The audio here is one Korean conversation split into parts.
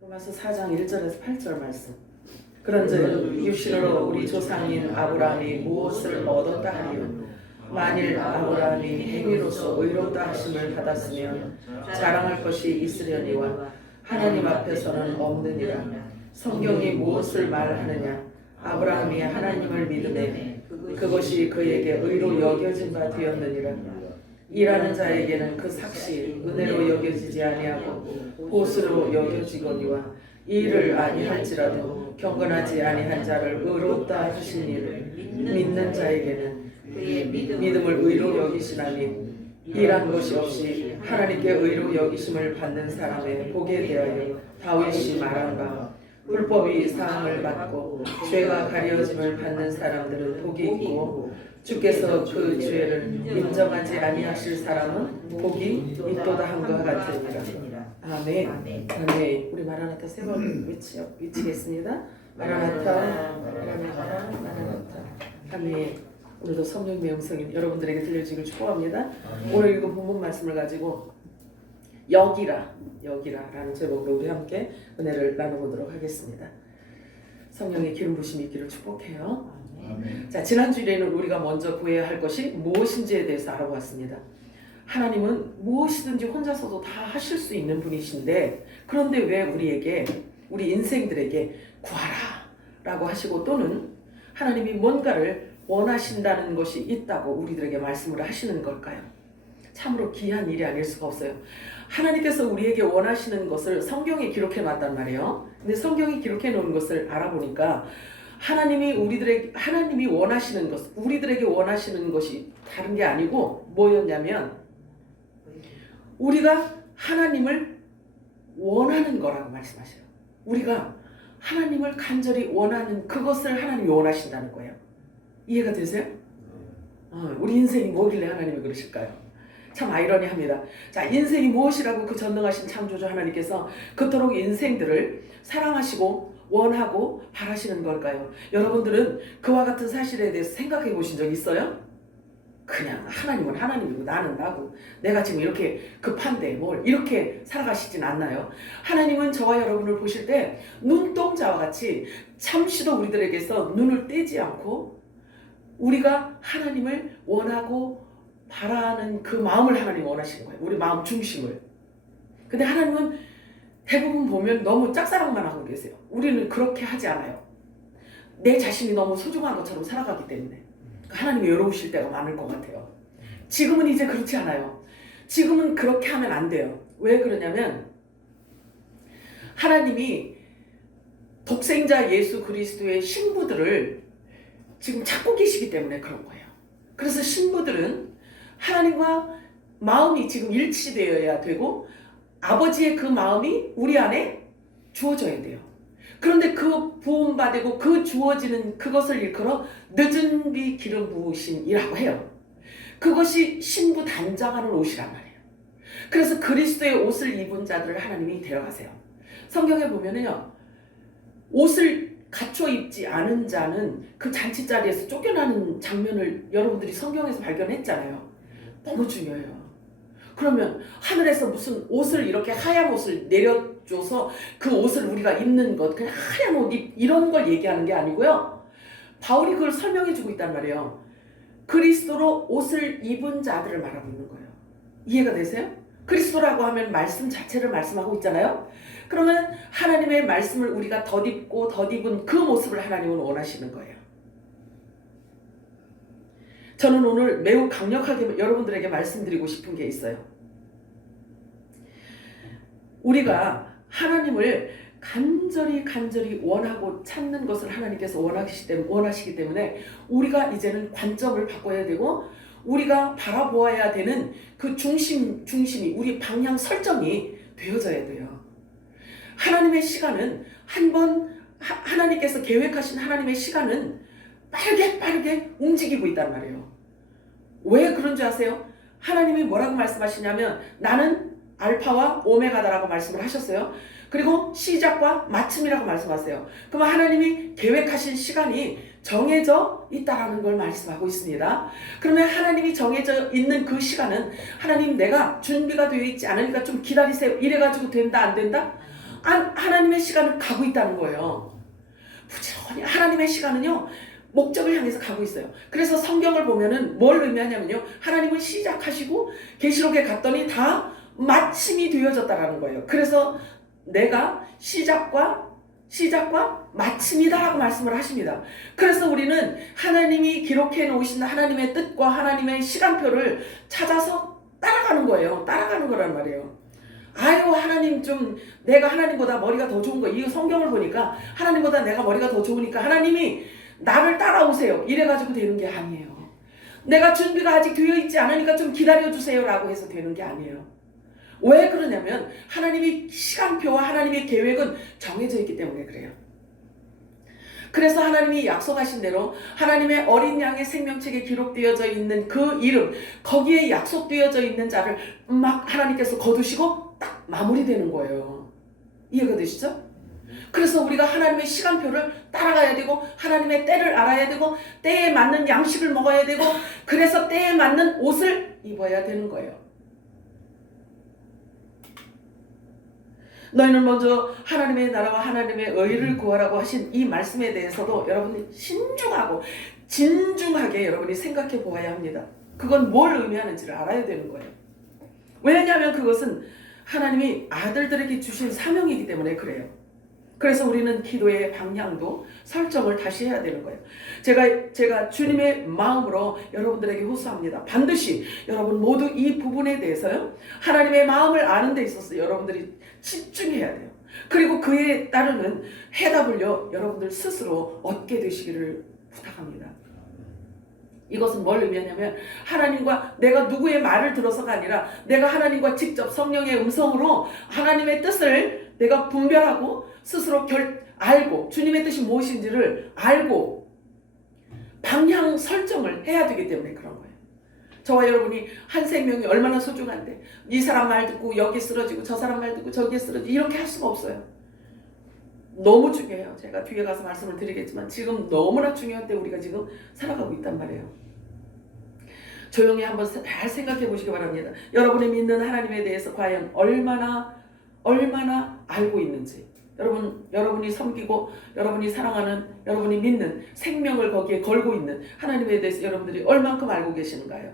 로마서 4장 1절에서 8절 말씀. 그런즉 육신으로 우리 조상인 아브라함이 무엇을 얻었다 하리요? 만일 아브라함이 행위로서 의롭다 하심을 받았으면 자랑할 것이 있으려니와 하나님 앞에서는 없느니라. 성경이 무엇을 말하느냐? 아브라함이 하나님을 믿음에 그것이 그에게 의로 여겨진 바 되었느니라. 일하는 자에게는 그 삭시 은혜로 여겨지지 아니하고 보수로 여겨지거니와 일을 아니할지라도 경건하지 아니한 자를 의롭다 하신 이를 믿는 자에게는 그의 믿음을 의로 여기시나니 일한 것이 없이 하나님께 의로 여기심을 받는 사람의 복에 대하여 다윗이 말한 바 불법이 사함을 받고 죄가 가려짐을 받는 사람들은 복이 있고 주께서 그 죄를 인정하지 아니하실 사람은 복이 있도다 함과 같으니라. 아멘. 아멘. 우리 마라나타 세 번 외치겠습니다. 마라나타, 마라나타, 마라나타. 아멘. 오늘도 성령님의 음성이 여러분들에게 들려지길 축복합니다. 오늘 읽은 본문 말씀을 가지고 여기라라는 제목으로 우리 함께 은혜를 나눠보도록 하겠습니다. 성령의 기름 부심이 있기를 축복해요. 자, 지난주에는 우리가 먼저 구해야 할 것이 무엇인지에 대해서 알아보았습니다. 하나님은 무엇이든지 혼자서도 다 하실 수 있는 분이신데, 그런데 왜 우리에게, 우리 인생들에게 구하라 라고 하시고, 또는 하나님이 뭔가를 원하신다는 것이 있다고 우리들에게 말씀을 하시는 걸까요? 참으로 귀한 일이 아닐 수가 없어요. 하나님께서 우리에게 원하시는 것을 성경에 기록해 놨단 말이에요. 근데 성경이 기록해 놓은 것을 알아보니까 하나님이 원하시는 것, 우리들에게 원하시는 것이 다른 게 아니고 뭐였냐면 우리가 하나님을 원하는 거라고 말씀하셔요. 우리가 하나님을 간절히 원하는 그것을 하나님이 원하신다는 거예요. 이해가 되세요? 우리 인생이 뭐길래 하나님이 그러실까요? 참 아이러니합니다. 자, 인생이 무엇이라고 그 전능하신 창조주 하나님께서 그토록 인생들을 사랑하시고 원하고 바라시는 걸까요? 여러분들은 그와 같은 사실에 대해서 생각해 보신 적 있어요? 그냥 하나님은 하나님이고 나는 나고 내가 지금 이렇게 급한데 뭘 이렇게 살아가시진 않나요? 하나님은 저와 여러분을 보실 때 눈동자와 같이 잠시도 우리들에게서 눈을 떼지 않고 우리가 하나님을 원하고 바라는 그 마음을 하나님이 원하시는 거예요. 우리 마음 중심을. 근데 하나님은 대부분 보면 너무 짝사랑만 하고 계세요. 우리는 그렇게 하지 않아요. 내 자신이 너무 소중한 것처럼 살아가기 때문에 하나님이 외로우실 때가 많을 것 같아요. 지금은 이제 그렇지 않아요. 지금은 그렇게 하면 안 돼요. 왜 그러냐면 하나님이 독생자 예수 그리스도의 신부들을 지금 찾고 계시기 때문에 그런 거예요. 그래서 신부들은 하나님과 마음이 지금 일치되어야 되고 아버지의 그 마음이 우리 안에 주어져야 돼요. 그런데 그 부음받고 그 주어지는 그것을 일컬어 늦은 비 기름 부으심이라고 해요. 그것이 신부 단장하는 옷이란 말이에요. 그래서 그리스도의 옷을 입은 자들을 하나님이 데려가세요. 성경에 보면은요, 옷을 갖춰 입지 않은 자는 그 잔치 자리에서 쫓겨나는 장면을 여러분들이 성경에서 발견했잖아요. 너무 중요해요. 그러면 하늘에서 무슨 옷을 이렇게 하얀 옷을 내려줘서 그 옷을 우리가 입는 것, 그냥 하얀 옷 이런 걸 얘기하는 게 아니고요. 바울이 그걸 설명해 주고 있단 말이에요. 그리스도로 옷을 입은 자들을 말하고 있는 거예요. 이해가 되세요? 그리스도라고 하면 말씀 자체를 말씀하고 있잖아요. 그러면 하나님의 말씀을 우리가 덧입고 덧입은 그 모습을 하나님은 원하시는 거예요. 저는 오늘 매우 강력하게 여러분들에게 말씀드리고 싶은 게 있어요. 우리가 하나님을 간절히 원하고 찾는 것을 하나님께서 원하시기 때문에 우리가 이제는 관점을 바꿔야 되고 우리가 바라보아야 되는 그 중심이 우리 방향 설정이 되어져야 돼요. 하나님의 시간은 하나님께서 계획하신 하나님의 시간은 빠르게 움직이고 있단 말이에요. 왜 그런 줄 아세요? 하나님이 뭐라고 말씀하시냐면 나는 알파와 오메가다라고 말씀을 하셨어요. 그리고 시작과 마침이라고 말씀하세요. 그럼 하나님이 계획하신 시간이 정해져 있다라는 걸 말씀하고 있습니다. 그러면 하나님이 정해져 있는 그 시간은 하나님 내가 준비가 되어 있지 않으니까 좀 기다리세요. 이래가지고 된다 안 된다? 하나님의 시간은 가고 있다는 거예요. 부지런히 하나님의 시간은요, 목적을 향해서 가고 있어요. 그래서 성경을 보면은 뭘 의미하냐면요, 하나님은 시작하시고 계시록에 갔더니 다 마침이 되어졌다라는 거예요. 그래서 내가 시작과 마침이다라고 말씀을 하십니다. 그래서 우리는 하나님이 기록해 놓으신 하나님의 뜻과 하나님의 시간표를 찾아서 따라가는 거예요. 따라가는 거란 말이에요. 아유, 하나님 좀 내가 하나님보다 머리가 더 좋은 거, 이 성경을 보니까 하나님보다 내가 머리가 더 좋으니까 하나님이 나를 따라오세요, 이래가지고 되는 게 아니에요. 내가 준비가 아직 되어 있지 않으니까 좀 기다려주세요 라고 해서 되는 게 아니에요. 왜 그러냐면 하나님의 시간표와 하나님의 계획은 정해져 있기 때문에 그래요. 그래서 하나님이 약속하신 대로 하나님의 어린 양의 생명책에 기록되어져 있는 그 이름, 거기에 약속되어져 있는 자를 막 하나님께서 거두시고 딱 마무리되는 거예요. 이해가 되시죠? 그래서 우리가 하나님의 시간표를 따라가야 되고, 하나님의 때를 알아야 되고, 때에 맞는 양식을 먹어야 되고, 그래서 때에 맞는 옷을 입어야 되는 거예요. 너희는 먼저 하나님의 나라와 하나님의 의를 구하라고 하신 이 말씀에 대해서도 여러분이 신중하고 진중하게 여러분이 생각해 보아야 합니다. 그건 뭘 의미하는지를 알아야 되는 거예요. 왜냐하면 그것은 하나님이 아들들에게 주신 사명이기 때문에 그래요. 그래서 우리는 기도의 방향도 설정을 다시 해야 되는 거예요. 제가 주님의 마음으로 여러분들에게 호소합니다. 반드시 여러분 모두 이 부분에 대해서요, 하나님의 마음을 아는 데 있어서 여러분들이 집중해야 돼요. 그리고 그에 따르는 해답을요, 여러분들 스스로 얻게 되시기를 부탁합니다. 이것은 뭘 의미하냐면 하나님과 내가 누구의 말을 들어서가 아니라 내가 하나님과 직접 성령의 음성으로 하나님의 뜻을 내가 분별하고 스스로 알고 주님의 뜻이 무엇인지를 알고 방향 설정을 해야 되기 때문에 그런 거예요. 저와 여러분이 한 생명이 얼마나 소중한데 이 사람 말 듣고 여기 쓰러지고 저 사람 말 듣고 저기에 쓰러지고 이렇게 할 수가 없어요. 너무 중요해요. 제가 뒤에 가서 말씀을 드리겠지만 지금 너무나 중요한 때 우리가 지금 살아가고 있단 말이에요. 조용히 한번 잘 생각해 보시기 바랍니다. 여러분이 믿는 하나님에 대해서 과연 얼마나 알고 있는지, 여러분이 섬기고 여러분이 사랑하는, 여러분이 믿는, 생명을 거기에 걸고 있는 하나님에 대해서 여러분들이 얼만큼 알고 계시는가요?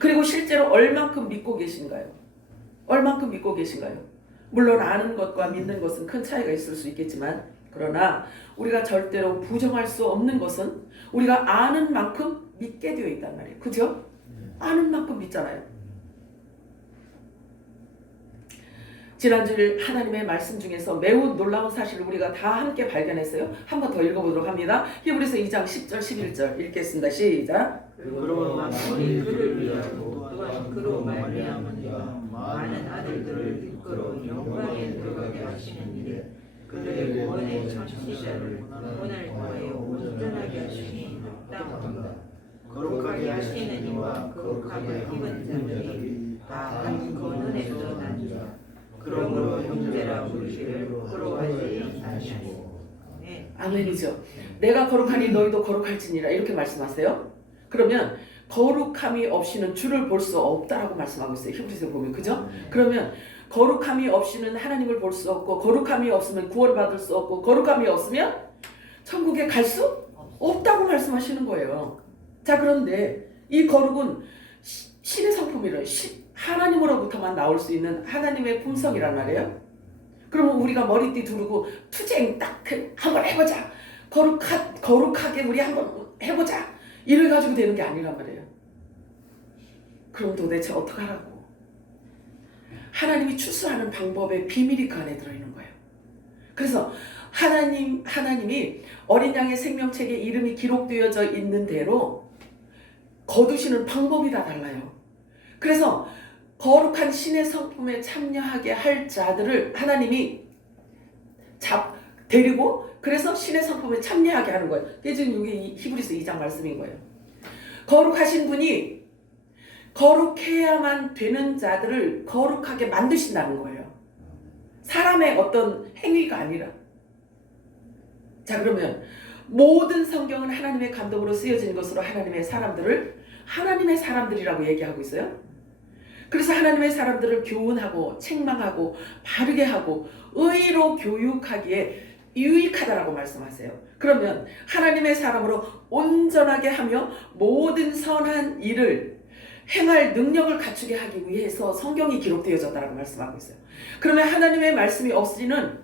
그리고 실제로 얼만큼 믿고 계신가요? 얼만큼 믿고 계신가요? 물론 아는 것과 믿는 것은 큰 차이가 있을 수 있겠지만, 그러나 우리가 절대로 부정할 수 없는 것은 우리가 아는 만큼 믿게 되어 있단 말이에요. 그죠? 아는 만큼 믿잖아요. 지난주일 하나님의 말씀 중에서 매우 놀라운 사실을 우리가 다 함께 발견했어요. 한 번 더 읽어보도록 합니다. 히브리서 2장 10절 11절 읽겠습니다. 시작. 그러나 우리 그를 위하고 또한 그로 말미암으니까 많은 아들들을 이끌어 영광에 들어가게 하시는 일에 그의 구원의 창시자를 오늘 더하여 온전하게 하시니 합당합니다. 거룩하게 하시는 이와 거룩하게 입은 자들이 다 한 근원에 떠나니라. 그러므로 형제라 부르시기를 부끄러워하지 아니하시고. 아멘이죠. 내가 거룩하니 너희도 거룩할지니라 이렇게 말씀하세요. 그러면 거룩함이 없이는 주를 볼 수 없다라고 말씀하고 있어요. 히브리서 보면, 그죠? 그러면 거룩함이 없이는 하나님을 볼 수 없고, 거룩함이 없으면 구원을 받을 수 없고, 거룩함이 없으면 천국에 갈 수 없다고 말씀하시는 거예요. 자, 그런데 이 거룩은 신의 성품이래요. 하나님으로부터만 나올 수 있는 하나님의 품성이란 말이에요. 그러면 우리가 머리띠 두르고 투쟁 딱 한번 해보자, 거룩하게 우리 한번 해보자, 이래가지고 되는 게 아니란 말이에요. 그럼 도대체 어떡하라고? 하나님이 추수하는 방법의 비밀이 그 안에 들어있는 거예요. 그래서 하나님이 어린 양의 생명책에 이름이 기록되어져 있는 대로 거두시는 방법이 다 달라요. 그래서 거룩한 신의 성품에 참여하게 할 자들을 하나님이 데리고, 그래서 신의 성품에 참여하게 하는 거예요. 그게 지금 이게 히브리서 2장 말씀인 거예요. 거룩하신 분이 거룩해야만 되는 자들을 거룩하게 만드신다는 거예요. 사람의 어떤 행위가 아니라. 자, 그러면 모든 성경은 하나님의 감동으로 쓰여진 것으로 하나님의 사람들이라고 얘기하고 있어요. 그래서 하나님의 사람들을 교훈하고 책망하고 바르게 하고 의로 교육하기에 유익하다라고 말씀하세요. 그러면 하나님의 사람으로 온전하게 하며 모든 선한 일을 행할 능력을 갖추게 하기 위해서 성경이 기록되어졌다라고 말씀하고 있어요. 그러면 하나님의 말씀이 없이는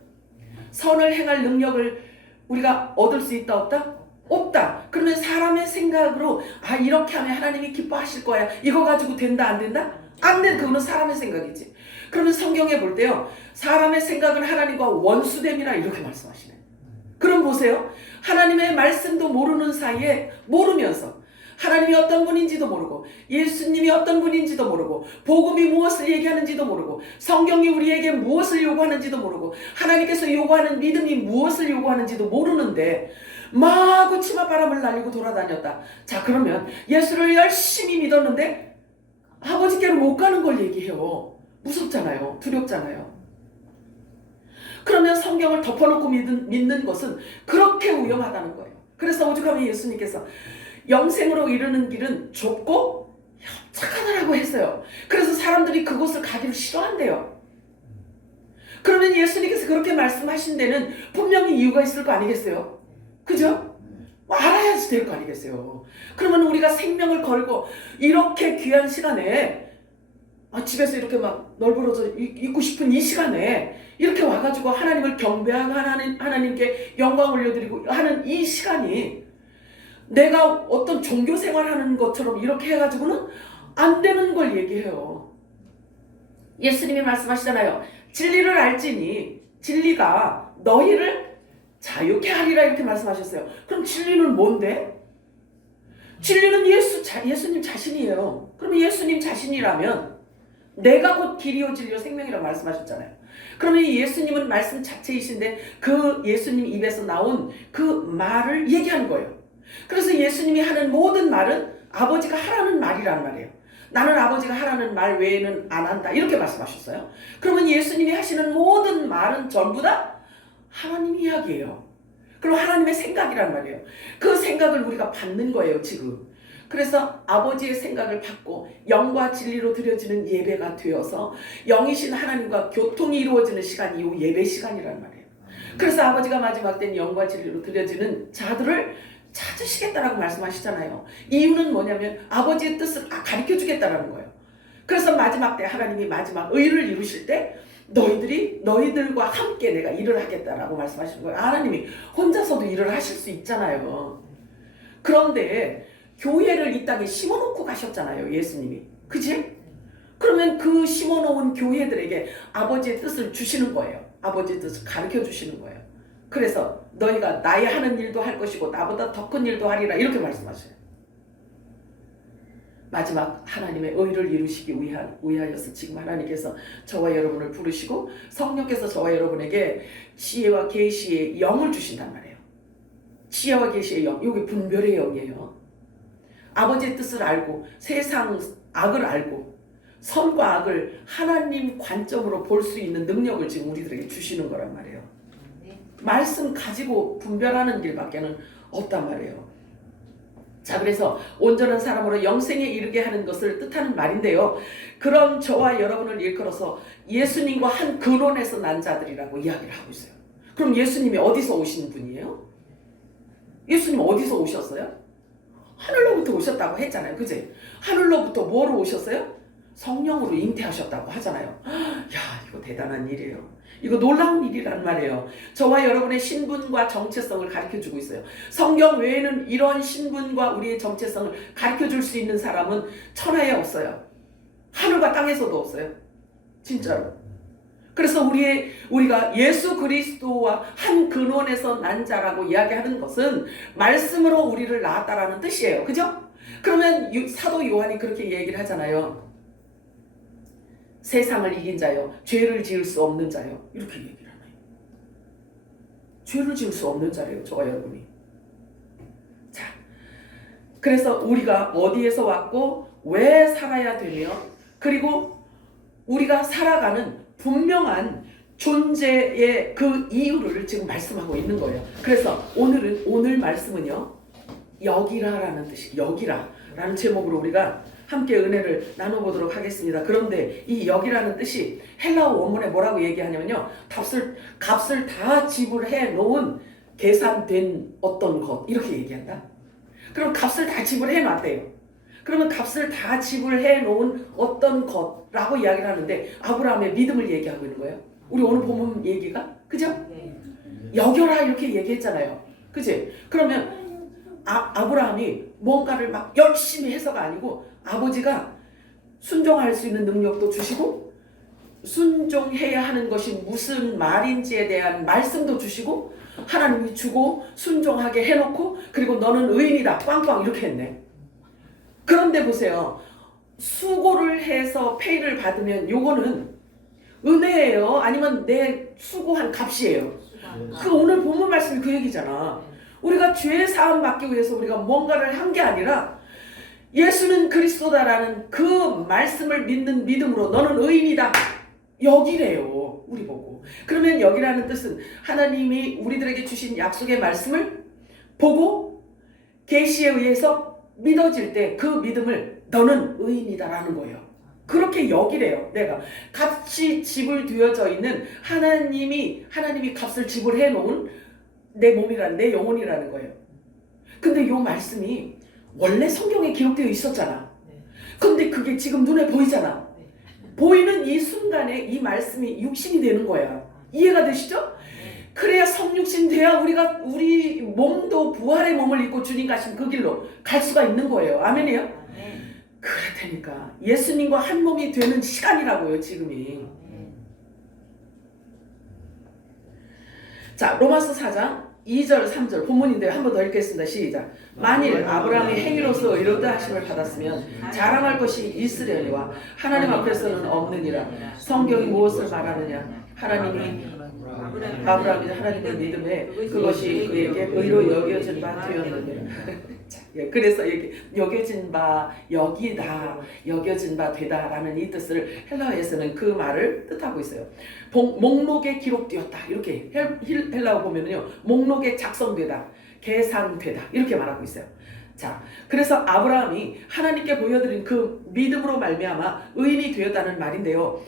선을 행할 능력을 우리가 얻을 수 있다 없다? 없다. 그러면 사람의 생각으로 이렇게 하면 하나님이 기뻐하실 거야. 이거 가지고 된다 안 된다? 안 돼. 그거는 사람의 생각이지. 그러면 성경에 볼 때요. 사람의 생각은 하나님과 원수됨이라 이렇게 말씀하시네. 그럼 보세요. 하나님의 말씀도 모르는 사이에 모르면서 하나님이 어떤 분인지도 모르고 예수님이 어떤 분인지도 모르고 복음이 무엇을 얘기하는지도 모르고 성경이 우리에게 무엇을 요구하는지도 모르고 하나님께서 요구하는 믿음이 무엇을 요구하는지도 모르는데 마구 치맛바람을 날리고 돌아다녔다. 자, 그러면 예수를 열심히 믿었는데 아버지께로 못 가는 걸 얘기해요. 무섭잖아요. 두렵잖아요. 그러면 성경을 덮어놓고 믿는 것은 그렇게 위험하다는 거예요. 그래서 오죽하면 예수님께서 영생으로 이르는 길은 좁고 협착하다라고 했어요. 그래서 사람들이 그곳을 가기를 싫어한대요. 그러면 예수님께서 그렇게 말씀하신 데는 분명히 이유가 있을 거 아니겠어요? 그죠? 알아야지 될 거 아니겠어요? 그러면 우리가 생명을 걸고 이렇게 귀한 시간에 집에서 이렇게 막 널브러져 있고 싶은 이 시간에 이렇게 와가지고 하나님을 경배하고 하나님께 영광 올려드리고 하는 이 시간이 내가 어떤 종교 생활하는 것처럼 이렇게 해가지고는 안 되는 걸 얘기해요. 예수님이 말씀하시잖아요. 진리를 알지니 진리가 너희를 자유케 하리라 이렇게 말씀하셨어요. 그럼 진리는 뭔데? 진리는 예수님 자신이에요. 그러면 예수님 자신이라면 내가 곧 길이요 진리요 생명이라고 말씀하셨잖아요. 그러면 예수님은 말씀 자체이신데 그 예수님 입에서 나온 그 말을 얘기하는 거예요. 그래서 예수님이 하는 모든 말은 아버지가 하라는 말이란 말이에요. 나는 아버지가 하라는 말 외에는 안 한다 이렇게 말씀하셨어요. 그러면 예수님이 하시는 모든 말은 전부 다 하나님 이야기예요. 그럼 하나님의 생각이란 말이에요. 그 생각을 우리가 받는 거예요 지금. 그래서 아버지의 생각을 받고 영과 진리로 드려지는 예배가 되어서 영이신 하나님과 교통이 이루어지는 시간이 이 예배 시간이란 말이에요. 그래서 아버지가 마지막 때는 영과 진리로 드려지는 자들을 찾으시겠다라고 말씀하시잖아요. 이유는 뭐냐면 아버지의 뜻을 가르쳐 주겠다라는 거예요. 그래서 마지막 때 하나님이 마지막 의를 이루실 때 너희들과 함께 내가 일을 하겠다라고 말씀하시는 거예요. 하나님이 혼자서도 일을 하실 수 있잖아요. 그런데 교회를 이 땅에 심어놓고 가셨잖아요. 예수님이. 그치? 그러면 그 심어놓은 교회들에게 아버지의 뜻을 주시는 거예요. 아버지의 뜻을 가르쳐 주시는 거예요. 그래서 너희가 나의 하는 일도 할 것이고 나보다 더 큰 일도 하리라 이렇게 말씀하셔요. 마지막 하나님의 의를 이루시기 위하여서 지금 하나님께서 저와 여러분을 부르시고 성령께서 저와 여러분에게 지혜와 계시의 영을 주신단 말이에요. 지혜와 계시의 영, 이게 분별의 영이에요. 아버지의 뜻을 알고 세상 악을 알고 선과 악을 하나님 관점으로 볼 수 있는 능력을 지금 우리들에게 주시는 거란 말이에요. 말씀 가지고 분별하는 길밖에는 없단 말이에요. 자, 그래서 온전한 사람으로 영생에 이르게 하는 것을 뜻하는 말인데요. 그런 저와 여러분을 일컬어서 예수님과 한 근원에서 난 자들이라고 이야기를 하고 있어요. 그럼 예수님이 어디서 오신 분이에요? 예수님 어디서 오셨어요? 하늘로부터 오셨다고 했잖아요. 그치? 하늘로부터 뭐로 오셨어요? 성령으로 잉태하셨다고 하잖아요. 야, 이거 대단한 일이에요. 이거 놀라운 일이란 말이에요. 저와 여러분의 신분과 정체성을 가르쳐주고 있어요. 성경 외에는 이런 신분과 우리의 정체성을 가르쳐줄 수 있는 사람은 천하에 없어요. 하늘과 땅에서도 없어요. 진짜로. 그래서 우리가 예수 그리스도와 한 근원에서 난 자라고 이야기하는 것은 말씀으로 우리를 낳았다라는 뜻이에요. 그죠? 그러면 사도 요한이 그렇게 얘기를 하잖아요. 세상을 이긴 자요, 죄를 지을 수 없는 자요, 이렇게 얘기를 하나요. 죄를 지을 수 없는 자래요, 저와 여러분이. 자, 그래서 우리가 어디에서 왔고 왜 살아야 되며, 그리고 우리가 살아가는 분명한 존재의 그 이유를 지금 말씀하고 있는 거예요. 그래서 오늘 말씀은요, 여기라라는 뜻이, 여기라라는 제목으로 우리가 함께 은혜를 나눠보도록 하겠습니다. 그런데 이 여기라는 뜻이 헬라어 원문에 뭐라고 얘기하냐면요. 값을 다 지불해 놓은 계산된 어떤 것 이렇게 얘기한다. 그럼 값을 다 지불해 놨대요. 그러면 값을 다 지불해 놓은 어떤 것라고 이야기를 하는데 아브라함의 믿음을 얘기하고 있는 거예요. 우리 오늘 본문 얘기가 그죠? 여겨라 이렇게 얘기했잖아요. 그치? 그러면 아브라함이 뭔가를 막 열심히 해서가 아니고 아버지가 순종할 수 있는 능력도 주시고 순종해야 하는 것이 무슨 말인지에 대한 말씀도 주시고 하나님이 주고 순종하게 해놓고 그리고 너는 의인이다 꽝꽝 이렇게 했네. 그런데 보세요. 수고를 해서 페이를 받으면 요거는 은혜예요? 아니면 내 수고한 값이에요? 그 오늘 본문 말씀이 그 얘기잖아. 우리가 죄 사함 받기 위해서 우리가 뭔가를 한 게 아니라 예수는 그리스도다라는 그 말씀을 믿는 믿음으로 너는 의인이다. 여기래요. 우리 보고. 그러면 여기라는 뜻은 하나님이 우리들에게 주신 약속의 말씀을 보고 계시에 의해서 믿어질 때 그 믿음을 너는 의인이다라는 거예요. 그렇게 여기래요. 내가 값이 지불되어져 있는 하나님이 값을 지불해 놓은 내 몸이라는 내 영혼이라는 거예요. 근데 이 말씀이 원래 성경에 기록되어 있었잖아. 근데 그게 지금 눈에 보이잖아. 보이는 이 순간에 이 말씀이 육신이 되는 거야. 이해가 되시죠? 그래야 성육신 돼야 우리 몸도 부활의 몸을 입고 주님 가신 그 길로 갈 수가 있는 거예요. 아멘이요? 그렇다니까 예수님과 한 몸이 되는 시간이라고요 지금이. 자 로마서 4장 2절 3절 본문인데요. 한 번 더 읽겠습니다. 시작. 만일 아브라함이 행위로서 의롭다 하심을 받았으면 자랑할 것이 있으려니와 하나님 앞에서는 없느니라. 성경이 무엇을 말하느냐. 하나님이 아브라함이 하나님의 믿음에 그것이 그에게 의로 여겨진 바 되었느니라. 그래서 여겨진 바 여기다 여겨진 바 되다라는 이 뜻을 헬라어에서는 그 말을 뜻하고 있어요. 목록에 기록되었다 이렇게 헬라어 보면은요 목록에 작성되다 계산되다 이렇게 말하고 있어요. 자 그래서 아브라함이 하나님께 보여드린 그 믿음으로 말미암아 의인이 되었다는 말인데요.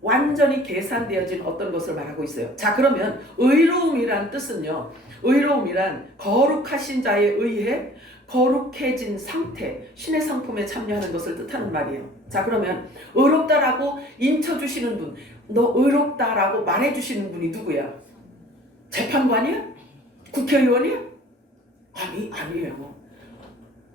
완전히 계산되어진 어떤 것을 말하고 있어요. 자 그러면 의로움이란 뜻은요. 의로움이란 거룩하신 자에 의해 거룩해진 상태, 신의 상품에 참여하는 것을 뜻하는 말이에요. 자 그러면 의롭다라고 인쳐주시는 분, 너 의롭다라고 말해주시는 분이 누구야? 재판관이야? 국회의원이야? 아니에요.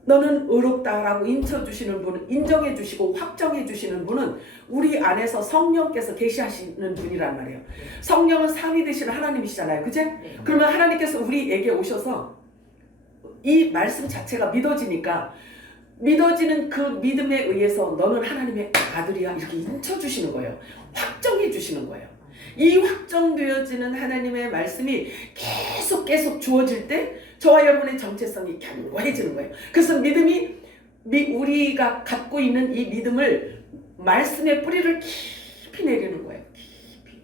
너는 의롭다라고 인쳐주시는 분은 인정해주시고 확정해주시는 분은 우리 안에서 성령께서 계시하시는 분이란 말이에요. 성령은 삼위 되시는 하나님이시잖아요. 그제? 그러면 하나님께서 우리에게 오셔서 이 말씀 자체가 믿어지니까 믿어지는 그 믿음에 의해서 너는 하나님의 아들이야 이렇게 인쳐주시는 거예요. 확정해 주시는 거예요. 이 확정되어지는 하나님의 말씀이 계속 주어질 때 저와 여러분의 정체성이 견고해지는 거예요. 그래서 우리가 갖고 있는 이 믿음을 말씀의 뿌리를 깊이 내리는 거예요. 깊이.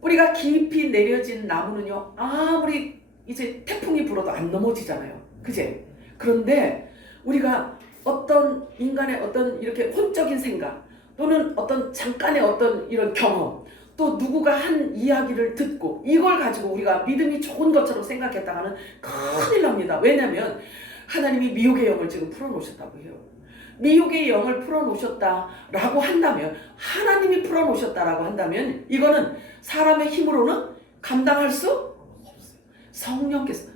뿌리가 깊이 내려진 나무는요 아무리 이제 태풍이 불어도 안 넘어지잖아요. 그제? 그런데 우리가 어떤 인간의 어떤 이렇게 혼적인 생각 또는 어떤 잠깐의 어떤 이런 경험 또 누구가 한 이야기를 듣고 이걸 가지고 우리가 믿음이 좋은 것처럼 생각했다가는 큰일 납니다. 왜냐하면 하나님이 미혹의 영을 지금 풀어놓으셨다고 해요. 미혹의 영을 풀어놓으셨다라고 한다면 하나님이 풀어놓으셨다라고 한다면 이거는 사람의 힘으로는 감당할 수 없어요. 성령께서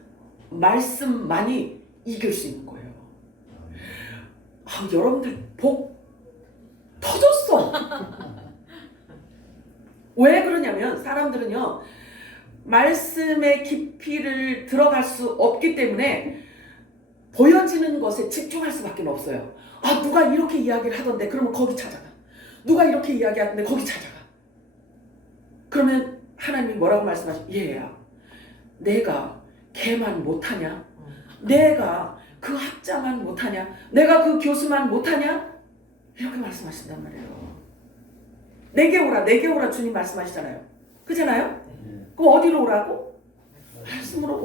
말씀만이 이길 수 있는 거예요. 여러분들 복 터졌어. 왜 그러냐면 사람들은요 말씀의 깊이를 들어갈 수 없기 때문에 보여지는 것에 집중할 수밖에 없어요. 누가 이렇게 이야기를 하던데 그러면 거기 찾아가. 누가 이렇게 이야기하던데 거기 찾아가. 그러면 하나님이 뭐라고 말씀하시죠? 얘야 내가 걔만 못하냐? 내가 그 학자만 못하냐? 내가 그 교수만 못하냐? 이렇게 말씀하신단 말이에요. 내게 오라 주님 말씀하시잖아요. 그잖아요? 그럼 어디로 오라고? 말씀으로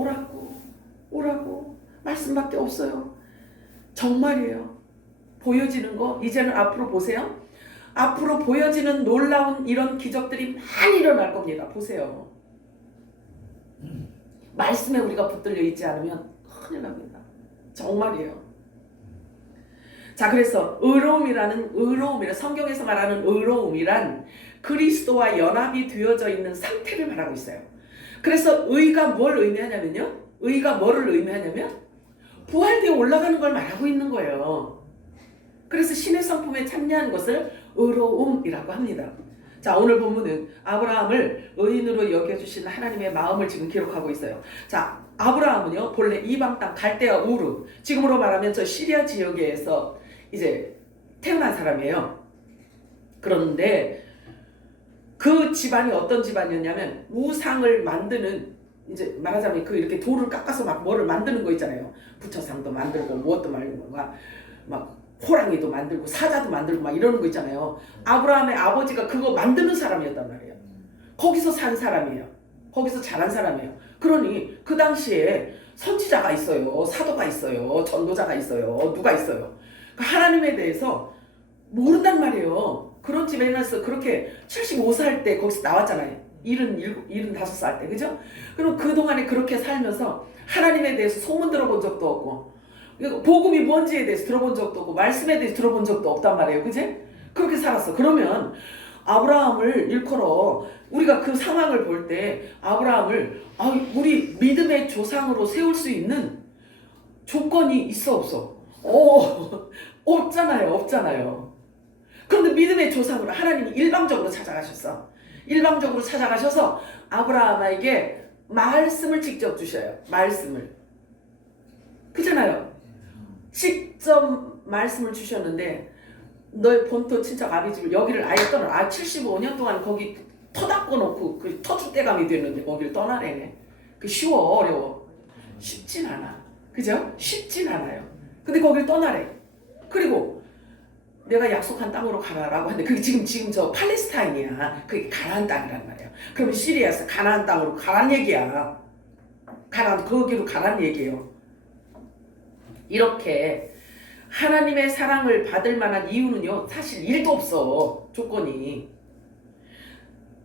오라고 말씀밖에 없어요. 정말이에요. 보여지는 거 이제는 앞으로 보세요. 앞으로 보여지는 놀라운 이런 기적들이 많이 일어날 겁니다. 보세요. 말씀에 우리가 붙들려 있지 않으면 큰일 납니다. 정말이에요. 자, 그래서 의로움이란 성경에서 말하는 의로움이란 그리스도와 연합이 되어져 있는 상태를 말하고 있어요. 그래서 의가 뭘 의미하냐면요. 의가 뭐를 의미하냐면 부활되어 올라가는 걸 말하고 있는 거예요. 그래서 신의 성품에 참여하는 것을 의로움이라고 합니다. 자, 오늘 본문은 아브라함을 의인으로 여겨주신 하나님의 마음을 지금 기록하고 있어요. 자, 아브라함은요 본래 이방 땅 갈대아 우르, 지금으로 말하면 저 시리아 지역에서 이제 태어난 사람이에요. 그런데 그 집안이 어떤 집안이었냐면 우상을 만드는, 이제 말하자면 그 이렇게 돌을 깎아서 막 뭐를 만드는 거 있잖아요. 부처상도 만들고 무엇도 만들고 막 호랑이도 만들고 사자도 만들고 막 이러는 거 있잖아요. 아브라함의 아버지가 그거 만드는 사람이었단 말이에요. 거기서 산 사람이에요. 거기서 자란 사람이에요. 그러니 그 당시에 선지자가 있어요. 사도가 있어요. 전도자가 있어요. 누가 있어요. 하나님에 대해서 모른단 말이에요. 그런 집에 나서 그렇게 75살 때 거기서 나왔잖아요. 75살 때, 그죠? 그럼 그동안에 그렇게 살면서 하나님에 대해서 소문 들어본 적도 없고, 복음이 뭔지에 대해서 들어본 적도 없고, 말씀에 대해서 들어본 적도 없단 말이에요. 그지? 그렇게 살았어. 그러면 아브라함을 일컬어 우리가 그 상황을 볼 때 아브라함을 우리 믿음의 조상으로 세울 수 있는 조건이 있어 없어? 없잖아요. 그런데 믿음의 조상으로 하나님이 일방적으로 찾아가셨어. 일방적으로 찾아가셔서 아브라함에게 말씀을 직접 주셔요. 말씀을. 그잖아요. 직접 말씀을 주셨는데 너의 본토 친척 아비집을 여기를 아예 떠나. 75년 동안 거기 터닦고 놓고 그 터줏대감이 됐는데 거기를 떠나래네. 그 쉬워 어려워? 쉽진 않아. 그죠? 쉽진 않아요. 근데 거기를 떠나래. 그리고 내가 약속한 땅으로 가라라고 하는데 그게 지금 저 팔레스타인이야. 그게 가나안 땅이란 말이야. 그러면 시리아에서 가나안 땅으로 가란 얘기야. 거기로 가란 얘기예요. 이렇게 하나님의 사랑을 받을 만한 이유는요 사실 1도 없어. 조건이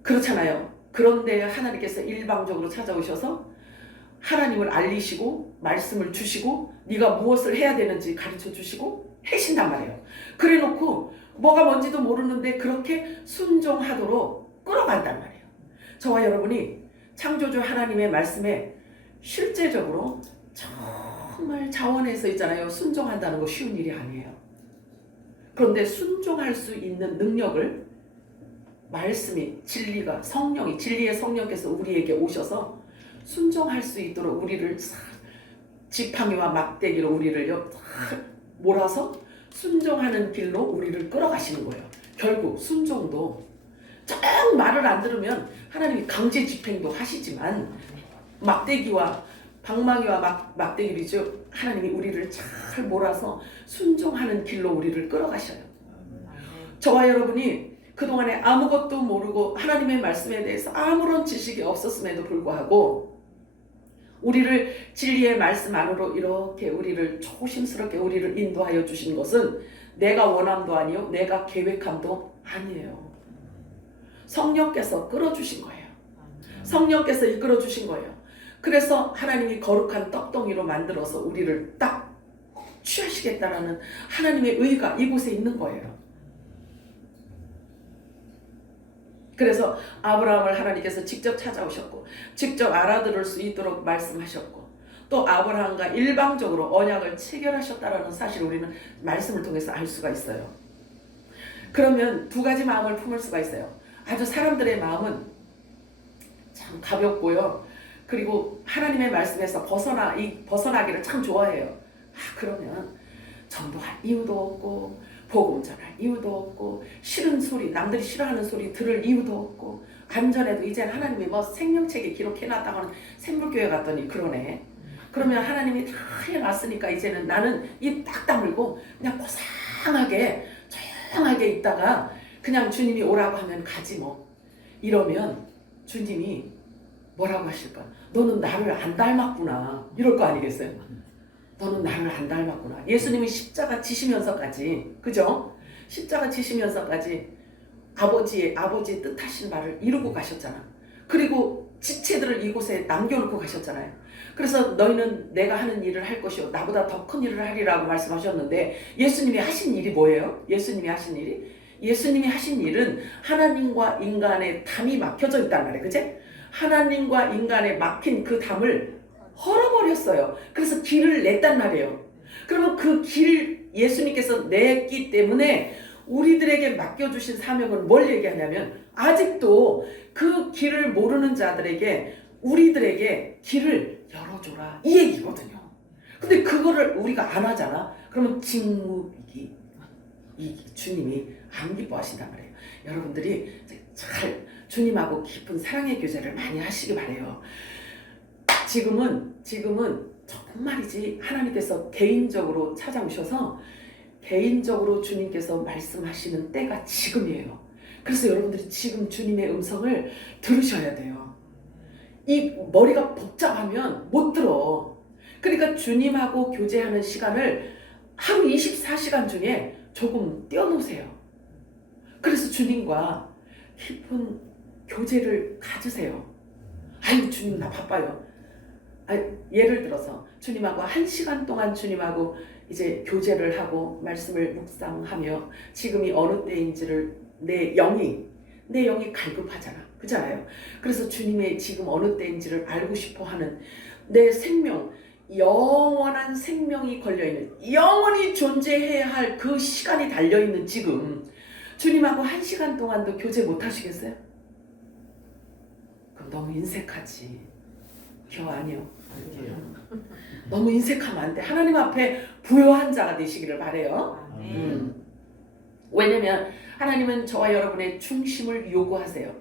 그렇잖아요. 그런데 하나님께서 일방적으로 찾아오셔서 하나님을 알리시고 말씀을 주시고 네가 무엇을 해야 되는지 가르쳐 주시고 하신단 말이에요. 그래 놓고 뭐가 뭔지도 모르는데 그렇게 순종하도록 끌어간단 말이에요. 저와 여러분이 창조주 하나님의 말씀에 실제적으로 정말 자원해서 있잖아요. 순종한다는 거 쉬운 일이 아니에요. 그런데 순종할 수 있는 능력을 말씀이, 진리가, 성령이, 진리의 성령께서 우리에게 오셔서 순종할 수 있도록 우리를 지팡이와 막대기로 우리를 몰아서 순종하는 길로 우리를 끌어가시는 거예요. 결국 순종도 정 말을 안 들으면 하나님이 강제 집행도 하시지만 막대기와 방망이와 막대기죠. 하나님이 우리를 잘 몰아서 순종하는 길로 우리를 끌어가셔요. 저와 여러분이 그동안에 아무것도 모르고 하나님의 말씀에 대해서 아무런 지식이 없었음에도 불구하고 우리를 진리의 말씀 안으로 이렇게 우리를 조심스럽게 우리를 인도하여 주신 것은 내가 원함도 아니요 내가 계획함도 아니에요. 성령께서 끌어주신 거예요. 성령께서 이끌어 주신 거예요. 그래서 하나님이 거룩한 떡덩이로 만들어서 우리를 딱 취하시겠다라는 하나님의 의가 이곳에 있는 거예요. 그래서 아브라함을 하나님께서 직접 찾아오셨고 직접 알아들을 수 있도록 말씀하셨고 또 아브라함과 일방적으로 언약을 체결하셨다라는 사실을 우리는 말씀을 통해서 알 수가 있어요. 그러면 두 가지 마음을 품을 수가 있어요. 아주 사람들의 마음은 참 가볍고요. 그리고 하나님의 말씀에서 벗어나기를 참 좋아해요. 그러면 전도할 이유도 없고 복음 전할 이유도 없고 싫은 소리, 남들이 싫어하는 소리 들을 이유도 없고 안전에도 이제 하나님이 뭐 생명책에 기록해놨다고 하는 샘물교회 갔더니 그러네. 그러면 하나님이 다 해놨으니까 이제는 나는 입 딱 다물고 그냥 고상하게 조용하게 있다가 그냥 주님이 오라고 하면 가지 뭐. 이러면 주님이 뭐라고 하실까? 너는 나를 안 닮았구나. 이럴 거 아니겠어요? 너는 나를 안 닮았구나. 예수님이 십자가 지시면서까지, 그죠? 십자가 지시면서까지 아버지의 뜻하신 말을 이루고 가셨잖아. 그리고 지체들을 이곳에 남겨놓고 가셨잖아요. 그래서 너희는 내가 하는 일을 할 것이요 나보다 더 큰 일을 하리라고 말씀하셨는데, 예수님이 하신 일이 뭐예요? 예수님이 하신 일은 하나님과 인간의 담이 막혀져 있단 말이에요. 그치? 하나님과 인간의 막힌 그 담을 헐어버렸어요. 그래서 길을 냈단 말이에요. 그러면 그 길 예수님께서 냈기 때문에 우리들에게 맡겨주신 사명은 뭘 얘기하냐면, 아직도 그 길을 모르는 자들에게 우리들에게 길을 열어줘라, 이 얘기거든요. 근데 그거를 우리가 안 하잖아. 그러면 직무이기 주님이 안 기뻐하신단 말이에요. 여러분들이 잘 주님하고 깊은 사랑의 교제를 많이 하시기 바래요. 지금은 정말이지 하나님께서 개인적으로 찾아오셔서 개인적으로 주님께서 말씀하시는 때가 지금이에요. 그래서 여러분들이 지금 주님의 음성을 들으셔야 돼요. 이 머리가 복잡하면 못 들어. 그러니까 주님하고 교제하는 시간을 하루 24시간 중에 조금 떼어놓으세요. 그래서 주님과 깊은 교제를 가지세요. 아유, 주님 나 바빠요. 예를 들어서 주님하고 1시간 동안 주님하고 이제 교제를 하고 말씀을 묵상하며 지금이 어느 때인지를 내 영이 갈급하잖아. 그렇잖아요. 그래서 주님의 지금 어느 때인지를 알고 싶어 하는 내 생명, 영원한 생명이 걸려있는, 영원히 존재해야 할 그 시간이 달려있는 지금 주님하고 1시간 동안도 교제 못 하시겠어요? 그럼 너무 인색하지. 아니요. 너무 인색하면 안 돼. 하나님 앞에 부요한 자가 되시기를 바래요. 왜냐면 하나님은 저와 여러분의 중심을 요구하세요.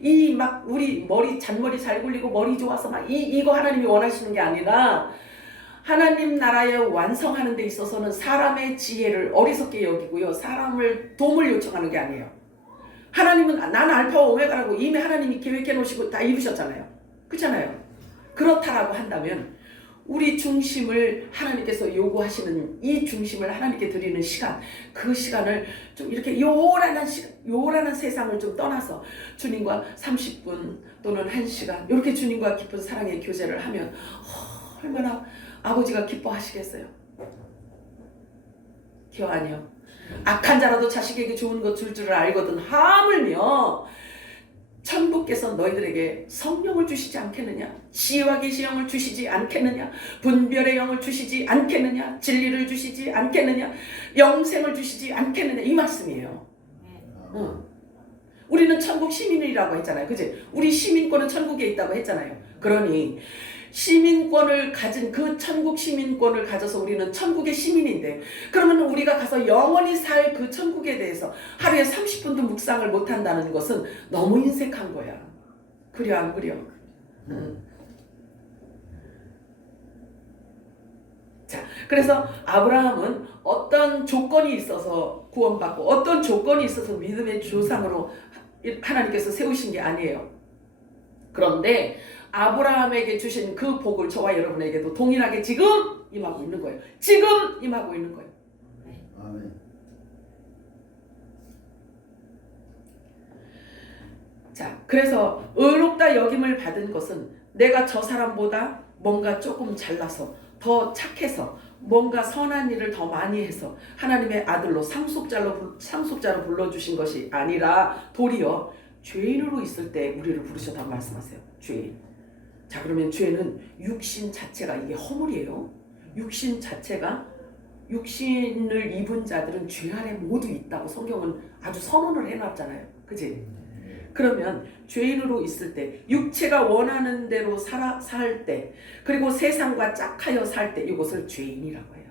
우리 머리 잔머리 잘 굴리고 머리 좋아서 이거 하나님이 원하시는 게 아니라, 하나님 나라에 완성하는 데 있어서는 사람의 지혜를 어리석게 여기고요, 사람을 도움을 요청하는 게 아니에요. 하나님은 나는 알파와 오메가라고 이미 하나님이 계획해 놓으시고 다 이루셨잖아요. 그렇잖아요. 그렇다라고 한다면 우리 중심을 하나님께서 요구하시는 이 중심을 하나님께 드리는 시간, 그 시간을 좀 이렇게 요란한 세상을 좀 떠나서 주님과 30분 또는 1시간 이렇게 주님과 깊은 사랑의 교제를 하면 얼마나 아버지가 기뻐하시겠어요. 아니요. 악한 자라도 자식에게 좋은 것 줄 줄을 알거든 하물며 천부께서 너희들에게 성령을 주시지 않겠느냐, 지혜와 계시의 영을 주시지 않겠느냐, 분별의 영을 주시지 않겠느냐, 진리를 주시지 않겠느냐, 영생을 주시지 않겠느냐, 이 말씀이에요. 우리는 천국 시민이라고 했잖아요. 그치? 우리 시민권은 천국에 있다고 했잖아요. 그러니 시민권을 가진 그 천국 시민권을 가져서 우리는 천국의 시민인데, 그러면 우리가 가서 영원히 살 그 천국에 대해서 하루에 30분도 묵상을 못한다는 것은 너무 인색한 거야. 그려 안 그려? 자, 그래서 아브라함은 어떤 조건이 있어서 구원받고 어떤 조건이 있어서 믿음의 조상으로 하나님께서 세우신 게 아니에요. 그런데 아브라함에게 주신 그 복을 저와 여러분에게도 동일하게 지금 임하고 있는 거예요. 지금 임하고 있는 거예요. 아멘. 자, 그래서 의롭다 여김을 받은 것은 내가 저 사람보다 뭔가 조금 잘나서 더 착해서 뭔가 선한 일을 더 많이 해서 하나님의 아들로 상속자로 불러주신 것이 아니라 도리어 죄인으로 있을 때 우리를 부르셨다고 말씀하세요. 죄인. 자, 그러면 죄는 육신 자체가 이게 허물이에요. 육신 자체가, 육신을 입은 자들은 죄 아래 모두 있다고 성경은 아주 선언을 해놨잖아요. 그치? 그러면 죄인으로 있을 때, 육체가 원하는 대로 살 때, 그리고 세상과 짝하여 살 때, 이것을 죄인이라고 해요.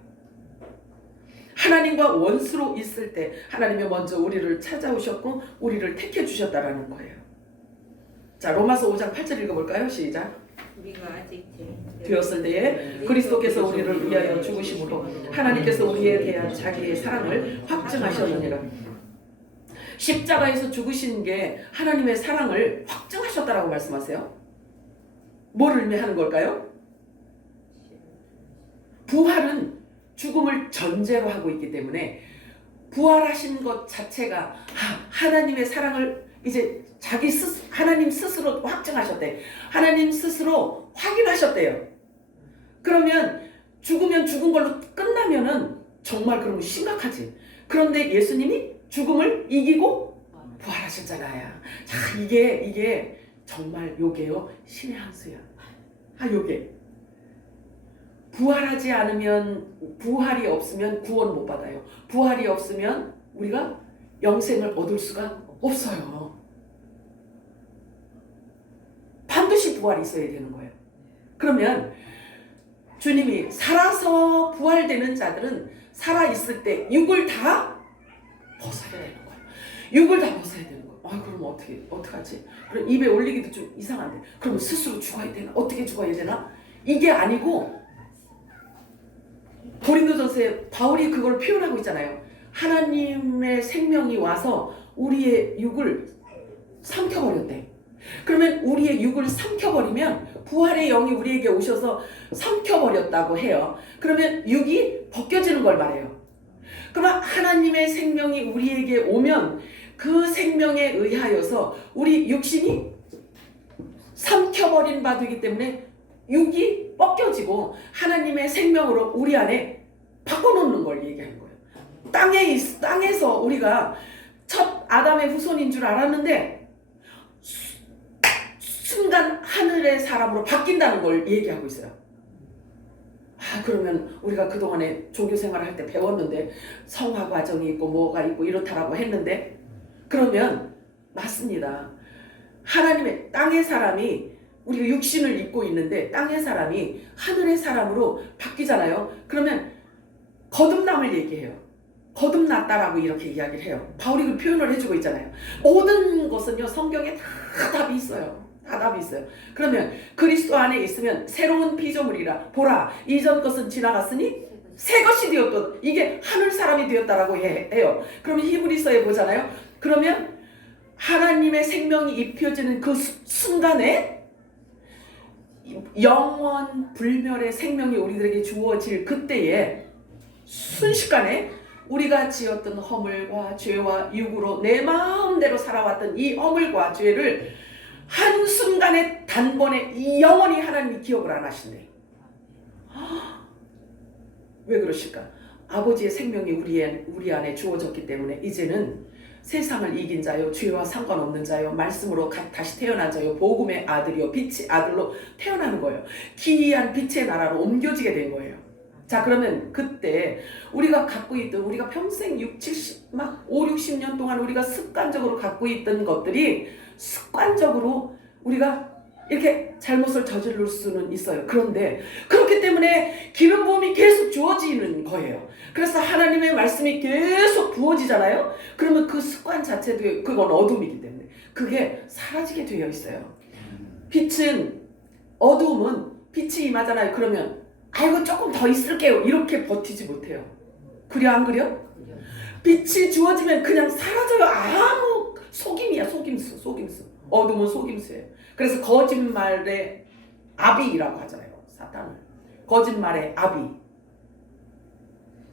하나님과 원수로 있을 때 하나님이 먼저 우리를 찾아오셨고 우리를 택해 주셨다라는 거예요. 자, 로마서 5장 8절 읽어볼까요? 시작. 우리가 아직 되었을 때에 그리스도께서 우리를 위하여 죽으심으로 하나님께서 우리에 대한 자기의 사랑을 확증하셨느니라. 십자가에서 죽으신 게 하나님의 사랑을 확증하셨다라고 말씀하세요. 뭘 의미하는 걸까요? 부활은 죽음을 전제로 하고 있기 때문에 부활하신 것 자체가 하나님의 사랑을 이제 하나님 스스로 확증하셨대. 하나님 스스로 확인하셨대요. 그러면 죽으면 죽은 걸로 끝나면은 정말 그러면 심각하지. 그런데 예수님이 죽음을 이기고 부활하셨잖아요. 자, 이게 정말 요게요 신의 한 수야. 요게 부활하지 않으면, 부활이 없으면 구원 못 받아요. 부활이 없으면 우리가 영생을 얻을 수가 없어요. 반드시 부활이 있어야 되는 거예요. 그러면 주님이 살아서 부활되는 자들은 살아있을 때 육을 다 벗어야 되는 거예요. 육을 다 벗어야 되는 거예요. 그럼 어떡하지? 그럼 입에 올리기도 좀 이상한데. 그럼 스스로 죽어야 되나? 어떻게 죽어야 되나? 이게 아니고 고린도전서에 바울이 그걸 표현하고 있잖아요. 하나님의 생명이 와서 우리의 육을 삼켜버렸대. 그러면 우리의 육을 삼켜버리면 부활의 영이 우리에게 오셔서 삼켜버렸다고 해요. 그러면 육이 벗겨지는 걸 말해요. 그러면 하나님의 생명이 우리에게 오면 그 생명에 의하여서 우리 육신이 삼켜버린 바 되기 때문에 육이 벗겨지고 하나님의 생명으로 우리 안에 바꿔놓는 걸 얘기하는 거예요. 땅에서 우리가 첫 아담의 후손인 줄 알았는데 순간 하늘의 사람으로 바뀐다는 걸 얘기하고 있어요. 그러면 우리가 그동안에 종교 생활을 할 때 배웠는데 성화 과정이 있고 뭐가 있고 이렇다라고 했는데, 그러면 맞습니다. 하나님의 땅의 사람이, 우리가 육신을 입고 있는데 땅의 사람이 하늘의 사람으로 바뀌잖아요. 그러면 거듭남을 얘기해요. 거듭났다라고 이렇게 이야기를 해요. 바울이 그 표현을 해주고 있잖아요. 모든 것은요 성경에 다 답이 있어요. 다 답이 있어요. 그러면 그리스도 안에 있으면 새로운 피조물이라 보라 이전 것은 지나갔으니 새 것이 되었던, 이게 하늘 사람이 되었다라고 해요. 그러면 히브리서에 보잖아요. 그러면 하나님의 생명이 입혀지는 그 순간에 영원 불멸의 생명이 우리들에게 주어질 그때에 순식간에 우리가 지었던 허물과 죄와 육으로 내 마음대로 살아왔던 이 허물과 죄를 한순간에 단번에 영원히 하나님이 기억을 안 하신대. 왜 그러실까? 아버지의 생명이 우리 안에 주어졌기 때문에 이제는 세상을 이긴 자요, 죄와 상관없는 자요, 말씀으로 다시 태어난 자요, 복음의 아들이요, 빛의 아들로 태어나는 거예요. 기이한 빛의 나라로 옮겨지게 된 거예요. 자, 그러면 그때 우리가 갖고 있던, 우리가 평생 5, 60년 동안 우리가 습관적으로 갖고 있던 것들이 습관적으로 우리가 이렇게 잘못을 저지를 수는 있어요. 그런데 그렇기 때문에 기름 부음이 계속 주어지는 거예요. 그래서 하나님의 말씀이 계속 부어지잖아요. 그러면 그 습관 자체도 그건 어둠이기 때문에 그게 사라지게 되어 있어요. 빛은, 어둠은 빛이 임하잖아요. 그러면 아이고 조금 더 있을게요 이렇게 버티지 못해요. 그래 안 그래요? 빛이 주어지면 그냥 사라져요. 아무 속임이야. 속임수. 어둠은 속임수예요. 그래서 거짓말의 아비라고 하잖아요. 사탄을. 거짓말의 아비.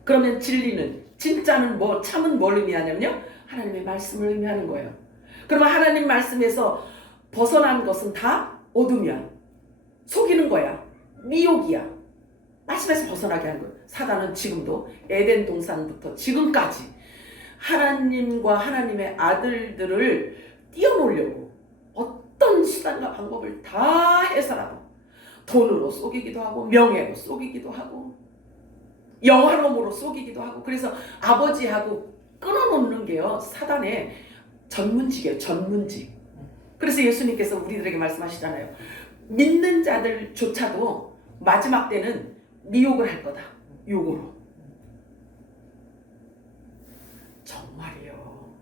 그러면 진리는, 진짜는 뭐, 참은 뭘 의미하냐면요, 하나님의 말씀을 의미하는 거예요. 그러면 하나님 말씀에서 벗어난 것은 다 어둠이야. 속이는 거야. 미혹이야. 말씀에서 벗어나게 하는 거예요. 사단은 지금도 에덴 동산부터 지금까지 하나님과 하나님의 아들들을 띄워놓으려고 어떤 수단과 방법을 다 해서라도 돈으로 속이기도 하고 명예로 속이기도 하고 영화로움으로 속이기도 하고, 그래서 아버지하고 끊어놓는 게요 사단의 전문직이에요. 전문직. 그래서 예수님께서 우리들에게 말씀하시잖아요. 믿는 자들조차도 마지막 때는 미혹을 할 거다. 욕으로. 정말이요.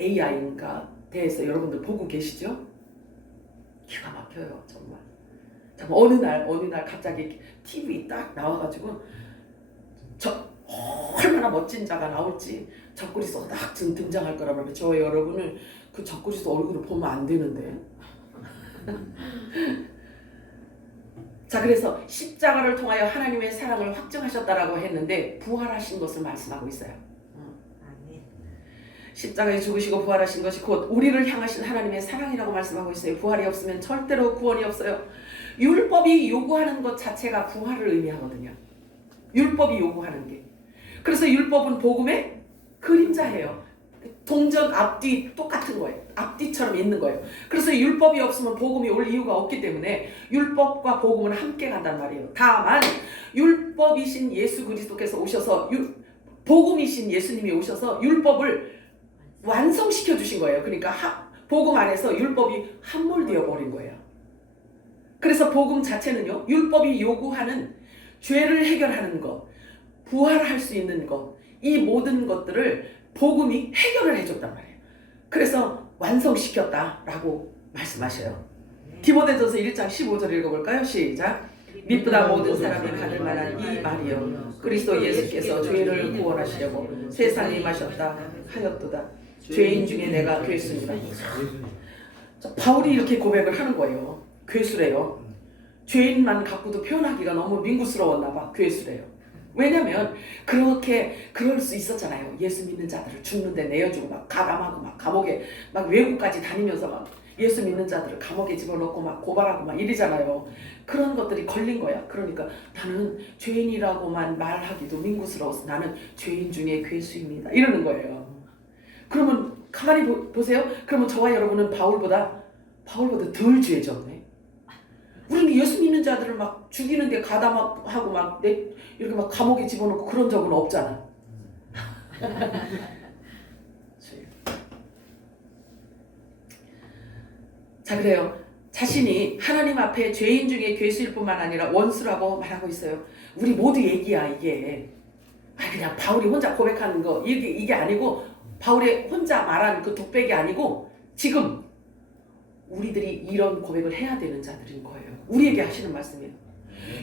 AI인가 대해서 여러분들 보고 계시죠? 기가 막혀요. 정말 어느 날 갑자기 TV 딱 나와가지고 얼마나 멋진 자가 나올지 적그리스도가 딱 등장할 거라면 저 여러분을 그 적그리스도 얼굴을 보면 안 되는데 자, 그래서 십자가를 통하여 하나님의 사랑을 확증하셨다라고 했는데 부활하신 것을 말씀하고 있어요. 아멘. 십자가에 죽으시고 부활하신 것이 곧 우리를 향하신 하나님의 사랑이라고 말씀하고 있어요. 부활이 없으면 절대로 구원이 없어요. 율법이 요구하는 것 자체가 부활을 의미하거든요. 율법이 요구하는 게. 그래서 율법은 복음의 그림자예요. 동전 앞뒤 똑같은 거예요. 앞뒤처럼 있는 거예요. 그래서 율법이 없으면 복음이 올 이유가 없기 때문에 율법과 복음은 함께 간단 말이에요. 다만 율법이신 예수 그리스도께서 오셔서 복음이신 예수님이 오셔서 율법을 완성시켜 주신 거예요. 그러니까 복음 안에서 율법이 함몰되어 버린 거예요. 그래서 복음 자체는요, 율법이 요구하는 죄를 해결하는 것, 부활할 수 있는 것, 이 모든 것들을 복음이 해결을 해줬단 말이에요. 그래서 완성시켰다라고 말씀하셔요. 디모데전서 1장 15절 읽어볼까요? 시작. 미쁘다 모든 사람이 받을 만한 이 말이요 그리스도 예수께서 죄를 구원하시려고 세상에 임하셨다 하였도다. 죄인 중에 내가 괴수니라. 바울이 이렇게 고백을 하는 거예요. 괴수래요. 죄인만 갖고도 표현하기가 너무 민구스러웠나 봐. 괴수래요. 왜냐면 그럴 수 있었잖아요. 예수 믿는 자들을 죽는데 내어주고 막 가담하고 막 감옥에 막 외국까지 다니면서 막 예수 믿는 자들을 감옥에 집어넣고 막 고발하고 막 이러잖아요. 그런 것들이 걸린 거야. 그러니까 나는 죄인이라고만 말하기도 민구스러워서 나는 죄인 중에 괴수입니다. 이러는 거예요. 그러면 가만히 보세요. 그러면 저와 여러분은 바울보다 덜 죄졌네. 우리는 예수 믿는 자들을 막 죽이는데 가담하고 막 이렇게 막 감옥에 집어넣고 그런 적은 없잖아. 자, 그래요. 자신이 하나님 앞에 죄인 중에 괴수일 뿐만 아니라 원수라고 말하고 있어요. 우리 모두 얘기야 이게. 그냥 바울이 혼자 고백하는 거 이게 아니고 바울이 혼자 말한 그 독백이 아니고 지금 우리들이 이런 고백을 해야 되는 자들인 거예요. 우리에게 하시는 말씀이에요.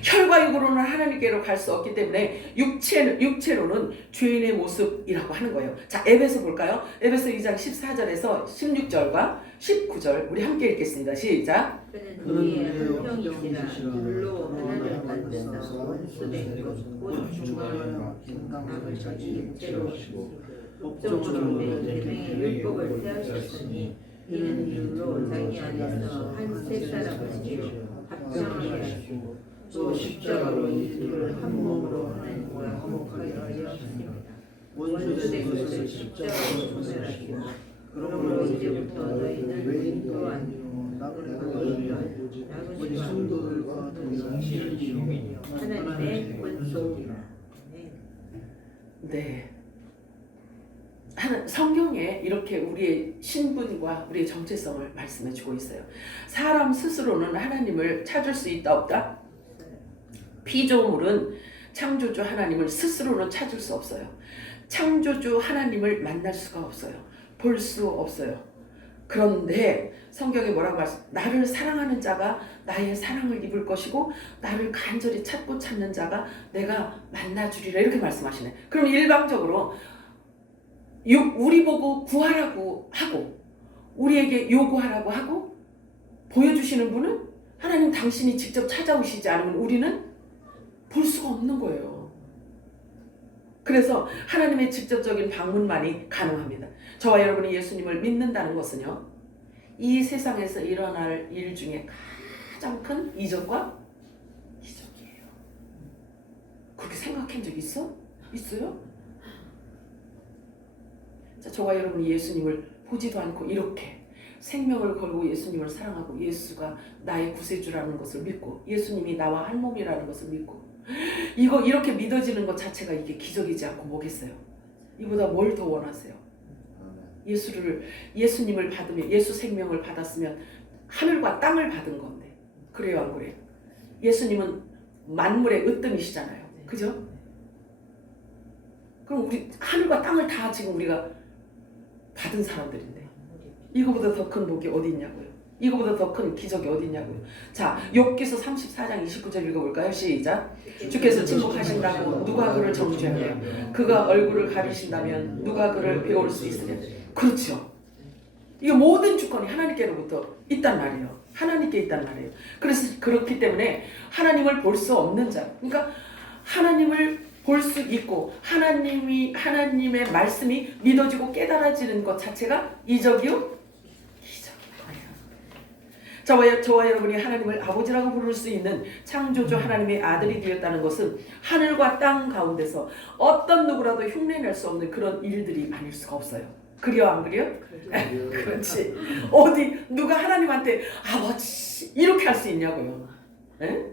혈과 육으로는 하나님께로 갈 수 없기 때문에 육체로는 죄인의 모습이라고 하는 거예요. 자, 에베소 볼까요? 에베소 2장 14절에서 16절과 19절 우리 함께 읽겠습니다. 시작. 그는 우리의 형이시라 물로 하나를 만드사 원수된 것곧 주와 평강을 자기 육체로 목적으로 내 계명의 율법을 폐하셨으니 이는 이유로 자기 안에서 한 세 사람을 지어 합당하게 하시고 또 십자가로 이들을 한 몸으로 하나님과 화목하게 하였습니다. 원수된 것을 십자가로 소멸하시고 그러므로 이제부터 너희는 외인 또한 나그네 성도들과 동성실이요 하나님의 원수이라. 네. 성경에 이렇게 우리의 신분과 우리의 정체성을 말씀해 주고 있어요. 사람 스스로는 하나님을 찾을 수 있다 없다? 피조물은 창조주 하나님을 스스로는 찾을 수 없어요. 창조주 하나님을 만날 수가 없어요. 볼 수 없어요. 그런데 성경에 뭐라고 말씀? 나를 사랑하는 자가 나의 사랑을 입을 것이고 나를 간절히 찾고 찾는 자가 내가 만나주리라 이렇게 말씀하시네. 그럼 일방적으로 우리 보고 구하라고 하고 우리에게 요구하라고 하고 보여주시는 분은 하나님 당신이 직접 찾아오시지 않으면 우리는 볼 수가 없는 거예요. 그래서 하나님의 직접적인 방문만이 가능합니다. 저와 여러분이 예수님을 믿는다는 것은요, 이 세상에서 일어날 일 중에 가장 큰 이적과 기적이에요. 그렇게 생각한 적 있어? 있어요? 자, 저와 여러분이 예수님을 보지도 않고 이렇게 생명을 걸고 예수님을 사랑하고 예수가 나의 구세주라는 것을 믿고 예수님이 나와 한 몸이라는 것을 믿고 이거 이렇게 믿어지는 것 자체가 이게 기적이지 않고 뭐겠어요? 이보다 뭘 더 원하세요? 예수님을 받으면 예수 생명을 받았으면 하늘과 땅을 받은 건데 그래요 안 그래요? 예수님은 만물의 으뜸이시잖아요. 그죠? 그럼 우리 하늘과 땅을 다 지금 우리가 받은 사람들인데 이거보다 더 큰 복이 어디 있냐고요? 이거보다 더 큰 기적이 어디 있냐고요? 자, 욥기서 34장 29절 읽어볼까요? 시작. 주께서 침묵하신다고 누가 그를 정죄하며 그가 얼굴을 가리신다면 누가 그를 배울 수 있으랴. 그렇죠. 이게 모든 주권이 하나님께로부터 있단 말이에요. 하나님께 있단 말이에요. 그래서 그렇기 때문에 하나님을 볼 수 없는 자, 그러니까 하나님을 볼 수 있고 하나님의 말씀이 믿어지고 깨달아지는 것 자체가 이적이요? 저와 여러분이 하나님을 아버지라고 부를 수 있는 창조주 하나님의 아들이 되었다는 것은 하늘과 땅 가운데서 어떤 누구라도 흉내낼 수 없는 그런 일들이 아닐 수가 없어요. 그려 안 그려? 그렇지. 어디 누가 하나님한테 아버지 이렇게 할 수 있냐고요. 에?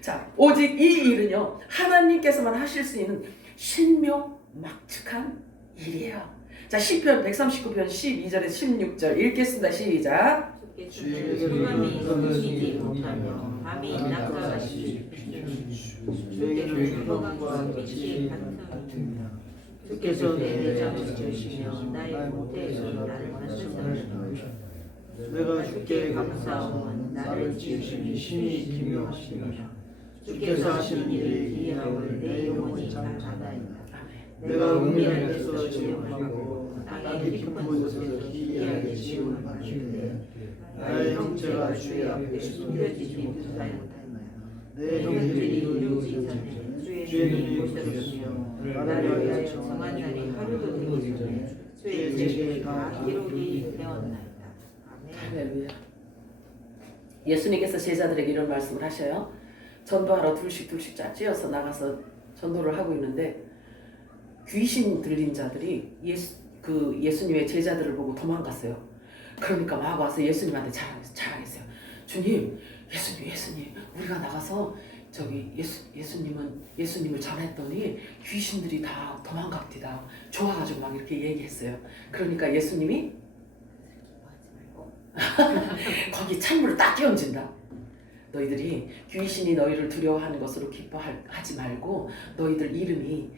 자, 오직 이 일은요 하나님께서만 하실 수 있는 신묘막측한 일이에요. 자, 시편 139편 12절에서 16절 읽겠습니다. 시작. 주께서는 소감이 숨쉬지 못하며 밤이 낙가같이 주께서는 주먹과 빛이 같으며 주께서 내 잠을 주시며 나의 모태에서 나를 만드셨다. 내가 주께 감사하오니 나를 지으시니 신이 기묘하시니라. 주께서 하신 일을 이해하오니 내 영혼이 감사하나이다. 내가 은밀한 데서 지음하고 땅의 깊은 곳에서 기이하게 지음을 받는데 나의 형체가 주의 앞에 숨겨지지 못하였나이다. 내 형들이 이루어지기 전에 주의 눈이 보셨으며 나를 위하여 정한 날이 하루도 되기 전에 주의 제게 다 기록이 되었나이다. 할렐루야. 예수님께서 제자들에게 이런 말씀을 하셔요. 전도하러 둘씩 짜찌어서 나가서 전도를 하고 있는데 귀신 들린 자들이 예수님의 제자들을 보고 도망갔어요. 그러니까 막 와서 예수님한테 자랑했어요. 주님, 예수님, 우리가 나가서 저기 예수님을 전했더니 귀신들이 다 도망갑디다. 좋아가지고 막 이렇게 얘기했어요. 그러니까 예수님이 거기 찬물을 딱 끼얹은다. 너희들이 귀신이 너희를 두려워하는 것으로 기뻐하지 말고 너희들 이름이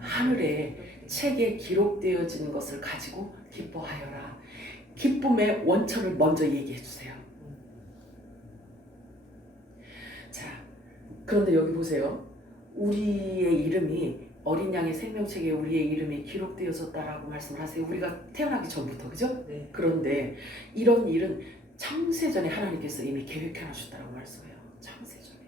하늘의 책에 기록되어지는 것을 가지고 기뻐하여라. 기쁨의 원천을 먼저 얘기해 주세요. 자, 그런데 여기 보세요. 우리의 이름이 어린 양의 생명책에 우리의 이름이 기록되어졌다라고 말씀을 하세요. 우리가 태어나기 전부터, 그죠? 네. 그런데 이런 일은 창세전에 하나님께서 이미 계획해 놨었다라고 말씀해요. 창세전에.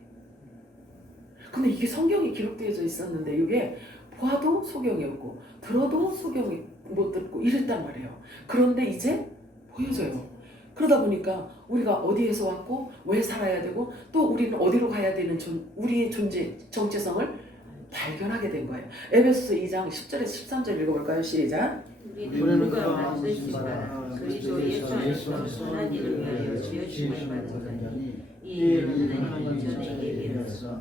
근데 이게 성경에 기록되어져 있었는데 이게 보아도 소경이 없고 들어도 소경이 못 듣고 이랬단 말이에요. 그런데 이제 보여져요. 그러다 보니까 우리가 어디에서 왔고 왜 살아야 되고 또 우리는 어디로 가야 되는 우리의 존재 정체성을 발견하게 된 거예요. 에베소서 2장 10절에서 13절 읽어볼까요? 시작. 우리는 누가 만드시니까 그리스도 예수 안에서 선한 일을 위하여 지으심을 받은 자니 이 일은 하나님이 전에 예비하였어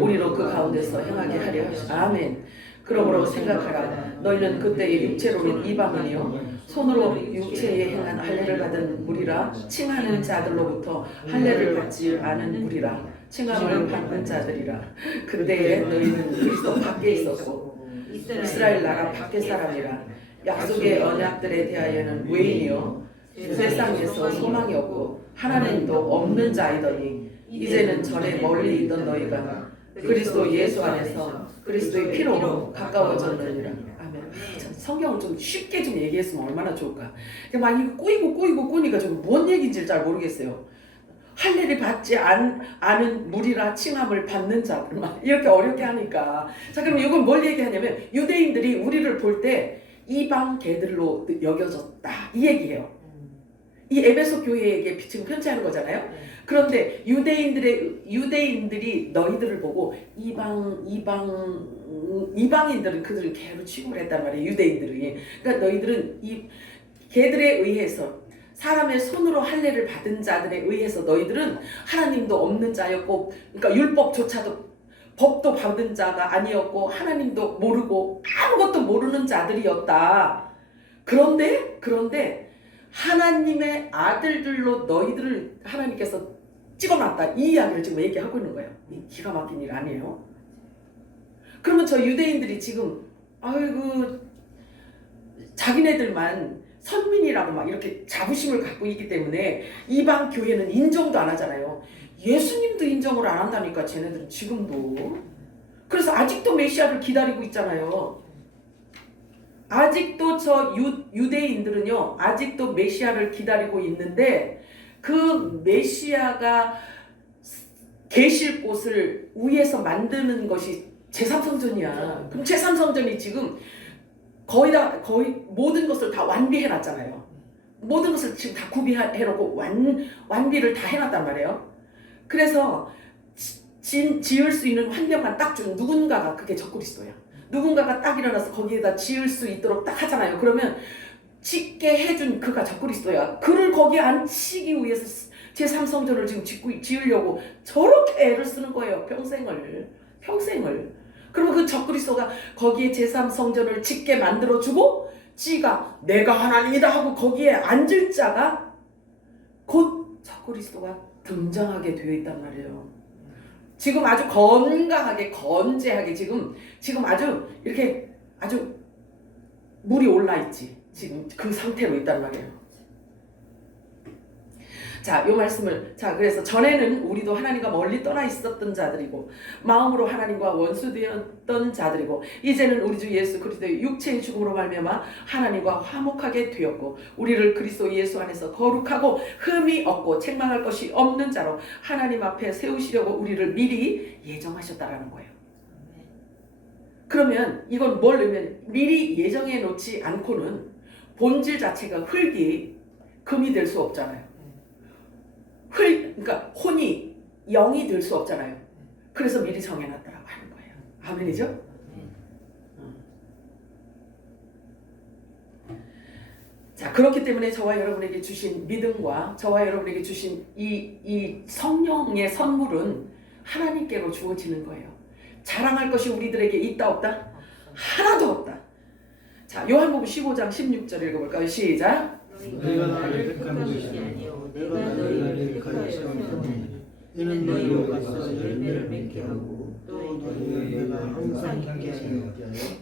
우리로 그 가운데서 행하게 하려 하시오. 아멘. 그러므로 생각하라. 너희는 그때의 육체로는 이방인이요 손으로 육체에 행한 할례를 받은 무리라. 칭하는 자들로부터 할례를 받지 않은 무리라. 칭함을 받는 자들이라. 그때에 너희는 그리스도 밖에 있었고 이스라엘 나라 밖의 사람이라. 약속의 언약들에 대하여는 외인이요 세상에서 소망이 없고 하나님도 없는 자이더니 이제는 전에 멀리 있던 너희가 그리스도 예수 안에서 그리스도의 피로 가까워졌느니라. 아멘. 성경을 좀 쉽게 좀 얘기했으면 얼마나 좋을까. 막 이거 꼬이니까 좀 뭔 얘기인지 잘 모르겠어요. 할례를 받지 않은 무리라 칭함을 받는 자들 막 이렇게 어렵게 하니까. 자, 그럼 이건 뭘 얘기하냐면 유대인들이 우리를 볼 때 이방 개들로 여겨졌다 이 얘기예요. 이 에베소 교회에게 지금 편지하는 거잖아요. 그런데 유대인들이 너희들을 보고 이방인들은 그들을 개로 취급을 했단 말이에요. 유대인들이. 그러니까 너희들은 이 개들에 의해서 사람의 손으로 할례를 받은 자들에 의해서 너희들은 하나님도 없는 자였고, 그러니까 율법조차도 법도 받은 자가 아니었고 하나님도 모르고 아무것도 모르는 자들이었다. 그런데 하나님의 아들들로 너희들을 하나님께서 찍어놨다. 이 이야기를 지금 얘기하고 있는 거예요. 기가 막힌 일 아니에요? 그러면 저 유대인들이 지금 아이고 자기네들만 선민이라고 막 이렇게 자부심을 갖고 있기 때문에 이방 교회는 인정도 안 하잖아요. 예수님도 인정을 안 한다니까 쟤네들은 지금도. 그래서 아직도 메시아를 기다리고 있잖아요. 아직도 저 유대인들은요, 아직도 메시아를 기다리고 있는데 그 메시아가 계실 곳을 위에서 만드는 것이 제3성전이야. 그럼 제3성전이 지금 거의 모든 것을 다 완비해놨잖아요. 모든 것을 지금 다 구비해놓고 완비를 다 해놨단 말이에요. 그래서 지을 수 있는 환경만 딱 준 누군가가 그게 적그리스도야. 누군가가 딱 일어나서 거기에다 지을 수 있도록 딱 하잖아요. 그러면 짓게 해준 그가 적그리스도야. 그를 거기에 앉히기 위해서 제3성전을 지금 지으려고 저렇게 애를 쓰는 거예요. 평생을. 그러면 그 적그리스도가 거기에 제3성전을 짓게 만들어주고 지가 내가 하나님이다 하고 거기에 앉을 자가 곧 적그리스도가 등장하게 되어 있단 말이에요. 지금 아주 건강하게 건재하게 지금 아주 이렇게 아주 물이 올라 있지. 지금 그 상태로 있단 말이에요. 자, 이 말씀을 그래서 전에는 우리도 하나님과 멀리 떠나 있었던 자들이고 마음으로 하나님과 원수되었던 자들이고 이제는 우리 주 예수 그리스도의 육체의 죽음으로 말미암아 하나님과 화목하게 되었고 우리를 그리스도 예수 안에서 거룩하고 흠이 없고 책망할 것이 없는 자로 하나님 앞에 세우시려고 우리를 미리 예정하셨다라는 거예요. 그러면 이건 뭘 넣으면 미리 예정해 놓지 않고는 본질 자체가 흙이 금이 될 수 없잖아요. 그러니까 혼이 영이 될 수 없잖아요. 그래서 미리 정해놨다라고 하는 거예요. 아멘이죠? 자, 그렇기 때문에 저와 여러분에게 주신 믿음과 저와 여러분에게 주신 이 성령의 선물은 하나님께로 주어지는 거예요. 자랑할 것이 우리들에게 있다 없다? 하나도 없다. 자, 요한복음 15장 16절 읽어볼까요? 시작. 너희가 나를 택한 것이 아니요 내가 너희를 택하였으니 이는 너희로 가서 열매를 맺게 하고 또 너희를 내가 항상 함께 하여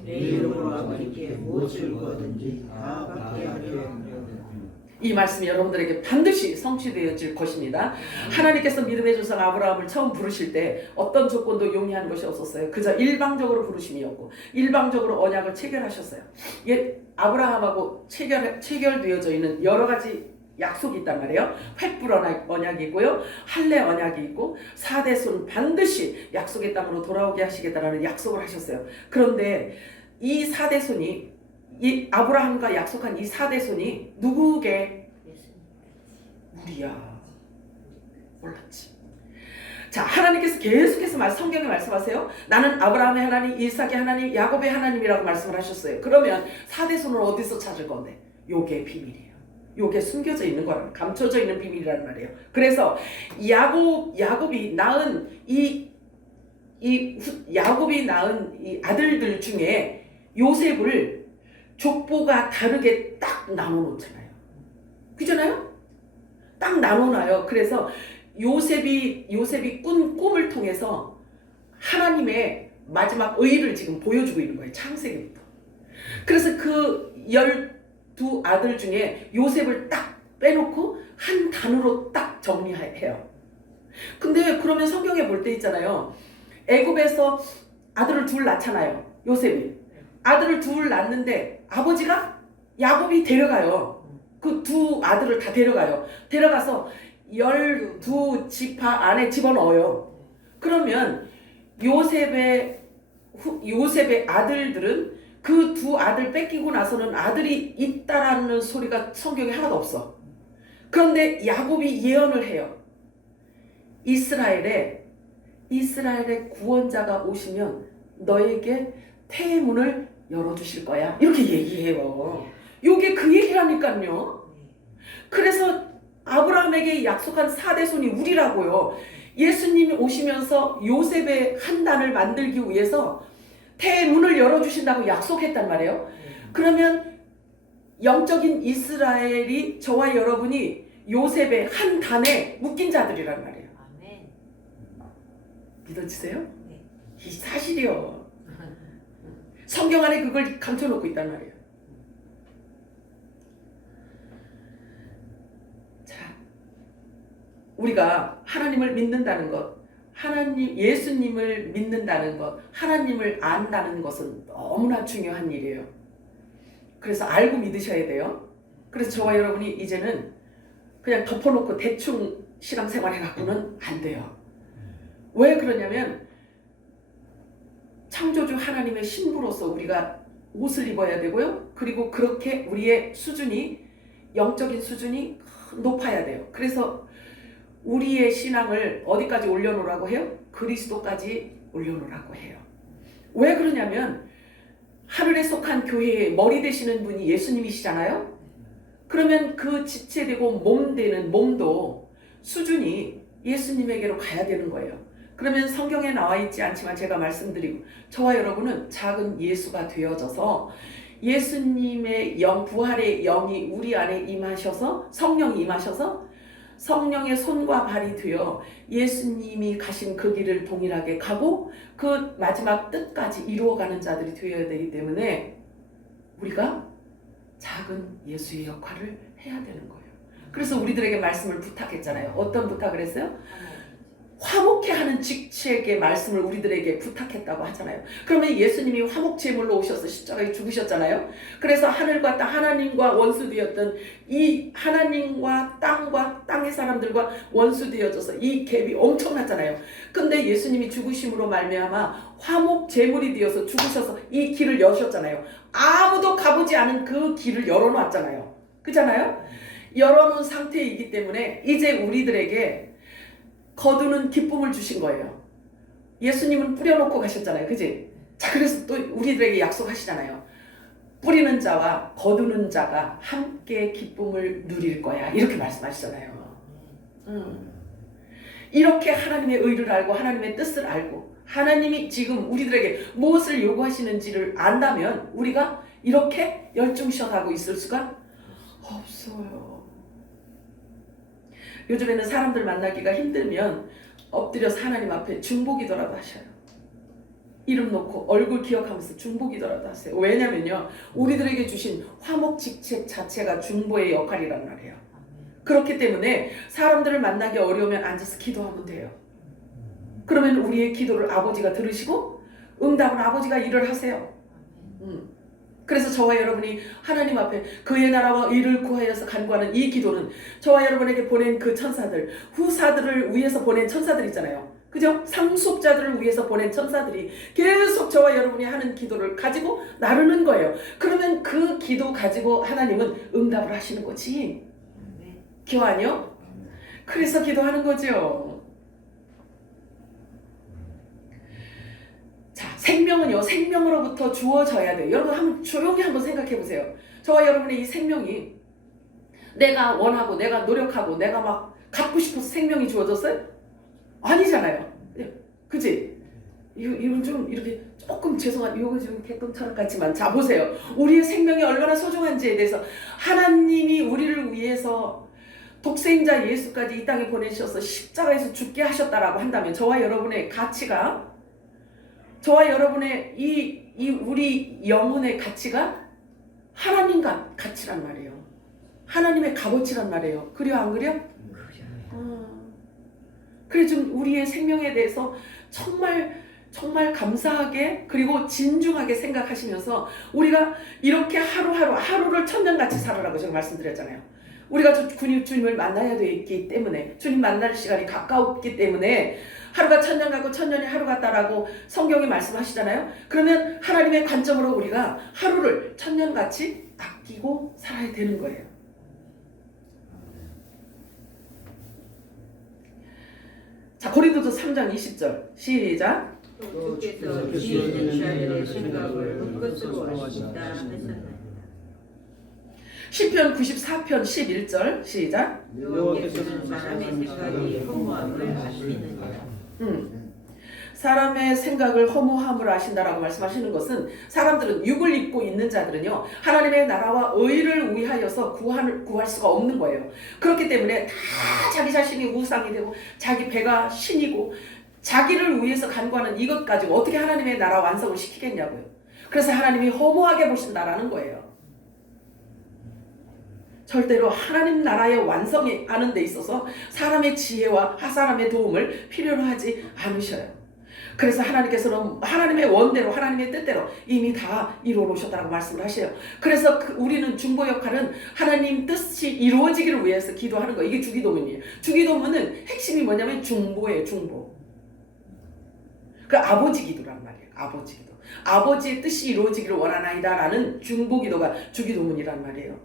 내 이름으로 아버지께 무엇을 구하든지 다 받게 하려 함이라. 이 말씀이 여러분들에게 반드시 성취되어질 것입니다. 하나님께서 믿음의 조상 아브라함을 처음 부르실 때 어떤 조건도 용이한 것이 없었어요. 그저 일방적으로 부르심이었고 일방적으로 언약을 체결하셨어요. 아브라함하고 체결되어져 있는 여러 가지 약속이 있단 말이에요. 횃불 언약이고요. 할례 언약이 있고 4대손 반드시 약속의 땅으로 돌아오게 하시겠다라는 약속을 하셨어요. 그런데 이 4대손이 이 아브라함과 약속한 이 4대손이 누구게? 우리야. 몰랐지. 자, 하나님께서 계속해서 성경에 말씀하세요. 나는 아브라함의 하나님, 이삭의 하나님, 야곱의 하나님이라고 말씀을 하셨어요. 그러면 4대손을 어디서 찾을 건데? 요게 비밀이에요. 요게 숨겨져 있는 거라는, 감춰져 있는 비밀이라는 말이에요. 그래서 야곱이 낳은 야곱이 낳은 이 아들들 중에 요셉을 족보가 다르게 딱 나눠놓잖아요. 그잖아요? 딱 나눠놔요. 그래서 요셉이 꾼 꿈을 통해서 하나님의 마지막 의를 지금 보여주고 있는 거예요. 창세기부터. 그래서 그 12아들 중에 요셉을 딱 빼놓고 한 단어로 딱 정리해요. 근데 그러면 성경에 볼 때 있잖아요. 애굽에서 아들을 둘 낳잖아요. 요셉이. 아들을 둘 낳는데 아버지가 야곱이 데려가요. 그 두 아들을 다 데려가요. 데려가서 12지파 안에 집어넣어요. 그러면 요셉의 아들들은 그 두 아들 뺏기고 나서는 아들이 있다라는 소리가 성경에 하나도 없어. 그런데 야곱이 예언을 해요. 이스라엘의 구원자가 오시면 너에게 태의 문을 열어주실 거야. 이렇게 얘기해요. 요게 그 얘기라니까요. 그래서 아브라함에게 약속한 4대손이 우리라고요. 예수님이 오시면서 요셉의 한단을 만들기 위해서 태의 문을 열어주신다고 약속했단 말이에요. 그러면 영적인 이스라엘이 저와 여러분이 요셉의 한 단에 묶인 자들이란 말이에요. 믿어지세요? 이 사실이요. 성경 안에 그걸 감춰놓고 있단 말이에요. 자, 우리가 하나님을 믿는다는 것, 예수님을 믿는다는 것, 하나님을 안다는 것은 너무나 중요한 일이에요. 그래서 알고 믿으셔야 돼요. 그래서 저와 여러분이 이제는 그냥 덮어놓고 대충 신앙생활 해갖고는 안 돼요. 왜 그러냐면 창조주 하나님의 신부로서 우리가 옷을 입어야 되고요. 그리고 그렇게 우리의 수준이, 영적인 수준이 높아야 돼요. 그래서 우리의 신앙을 어디까지 올려놓으라고 해요? 그리스도까지 올려놓으라고 해요. 왜 그러냐면 하늘에 속한 교회의 머리 되시는 분이 예수님이시잖아요. 그러면 그 지체되고 몸 되는 몸도 수준이 예수님에게로 가야 되는 거예요. 그러면 성경에 나와 있지 않지만 제가 말씀드리고, 저와 여러분은 작은 예수가 되어져서 예수님의 영, 부활의 영이 우리 안에 임하셔서, 성령이 임하셔서 성령의 손과 발이 되어 예수님이 가신 그 길을 동일하게 가고 그 마지막 뜻까지 이루어가는 자들이 되어야 되기 때문에 우리가 작은 예수의 역할을 해야 되는 거예요. 그래서 우리들에게 말씀을 부탁했잖아요. 어떤 부탁을 했어요? 화목케 하는 직책의 말씀을 우리들에게 부탁했다고 하잖아요. 그러면 예수님이 화목 제물로 오셔서 십자가에 죽으셨잖아요. 그래서 하늘과 땅, 하나님과 원수되었던 이 하나님과 땅의 사람들과 원수되어져서 이 갭이 엄청났잖아요. 근데 예수님이 죽으심으로 말미암아 화목 제물이 되어서 죽으셔서 이 길을 여셨잖아요. 아무도 가보지 않은 그 길을 열어놨잖아요. 그렇잖아요? 열어놓은 상태이기 때문에 이제 우리들에게 거두는 기쁨을 주신 거예요. 예수님은 뿌려놓고 가셨잖아요. 그지? 자, 그래서 또 우리들에게 약속하시잖아요. 뿌리는 자와 거두는 자가 함께 기쁨을 누릴 거야. 이렇게 말씀하시잖아요. 이렇게 하나님의 의를 알고 하나님의 뜻을 알고 하나님이 지금 우리들에게 무엇을 요구하시는지를 안다면 우리가 이렇게 열중시하고 있을 수가 없어요. 요즘에는 사람들 만나기가 힘들면 엎드려서 하나님 앞에 중보기도라도 하셔요. 이름 놓고 얼굴 기억하면서 중보기도라도 하세요. 왜냐면요, 우리들에게 주신 화목 직책 자체가 중보의 역할이란 말이에요. 그렇기 때문에 사람들을 만나기 어려우면 앉아서 기도하면 돼요. 그러면 우리의 기도를 아버지가 들으시고 응답은 아버지가 일을 하세요. 그래서 저와 여러분이 하나님 앞에 그의 나라와 의를 구하여서 간구하는 이 기도는 저와 여러분에게 보낸 그 천사들, 후사들을 위해서 보낸 천사들 있잖아요. 그죠? 상속자들을 위해서 보낸 천사들이 계속 저와 여러분이 하는 기도를 가지고 나르는 거예요. 그러면 그 기도 가지고 하나님은 응답을 하시는 거지. 기와요? 그래서 기도하는 거죠. 자, 생명은요, 생명으로부터 주어져야 돼요. 여러분 한번 조용히 한번 생각해 보세요. 저와 여러분의 이 생명이 내가 원하고 내가 노력하고 내가 막 갖고 싶어서 생명이 주어졌어요? 아니잖아요. 그지? 이건 좀 이렇게 조금 죄송한, 이거 좀 개똥처럼 같지만, 자 보세요. 우리의 생명이 얼마나 소중한지에 대해서 하나님이 우리를 위해서 독생자 예수까지 이 땅에 보내셔서 십자가에서 죽게 하셨다라고 한다면 저와 여러분의 가치가, 저와 여러분의 이 우리 영혼의 가치가 하나님 가치란 말이에요. 하나님의 값어치란 말이에요. 그려 안 그려? 그래 좀 우리의 생명에 대해서 정말 감사하게 그리고 진중하게 생각하시면서 우리가 이렇게 하루를 천년같이 살아라고 제가 말씀드렸잖아요. 우리가 주님을 만나야 되기 때문에, 주님 만날 시간이 가까웠기 때문에 하루가 천년 같고 천년이 하루 같다라고 성경이 말씀하시잖아요. 그러면 하나님의 관점으로 우리가 하루를 천년같이 아끼고 살아야 되는 거예요. 자, 고린도서 3장 20절 시작. 또 주께서 지으신 자들의 생각을 헛것으로 하신다 하셨나이다. 시편 94편 11절 시작. 여호와께서는 사람의 생각이 허무함을 아시느니라. 사람의 생각을 허무함을 아신다라고 말씀하시는 것은, 사람들은 육을 입고 있는 자들은요, 하나님의 나라와 의를 위하여서 구할 수가 없는 거예요. 그렇기 때문에 다 자기 자신이 우상이 되고 자기 배가 신이고 자기를 위해서 간구하는 이것 가지고 어떻게 하나님의 나라 완성을 시키겠냐고요. 그래서 하나님이 허무하게 보신다라는 거예요. 절대로 하나님 나라의 완성에 하는 데 있어서 사람의 지혜와 사람의 도움을 필요로 하지 않으셔요. 그래서 하나님께서는 하나님의 원대로 하나님의 뜻대로 이미 다 이루어 놓으셨다고 말씀을 하셔요. 그래서 우리는 중보 역할은 하나님 뜻이 이루어지기를 위해서 기도하는 거예요. 이게 주기도문이에요. 주기도문은 핵심이 뭐냐면 중보예요. 중보. 그 아버지 기도란 말이에요. 아버지 기도. 아버지의 뜻이 이루어지기를 원하나이다 라는 중보 기도가 주기도문이란 말이에요.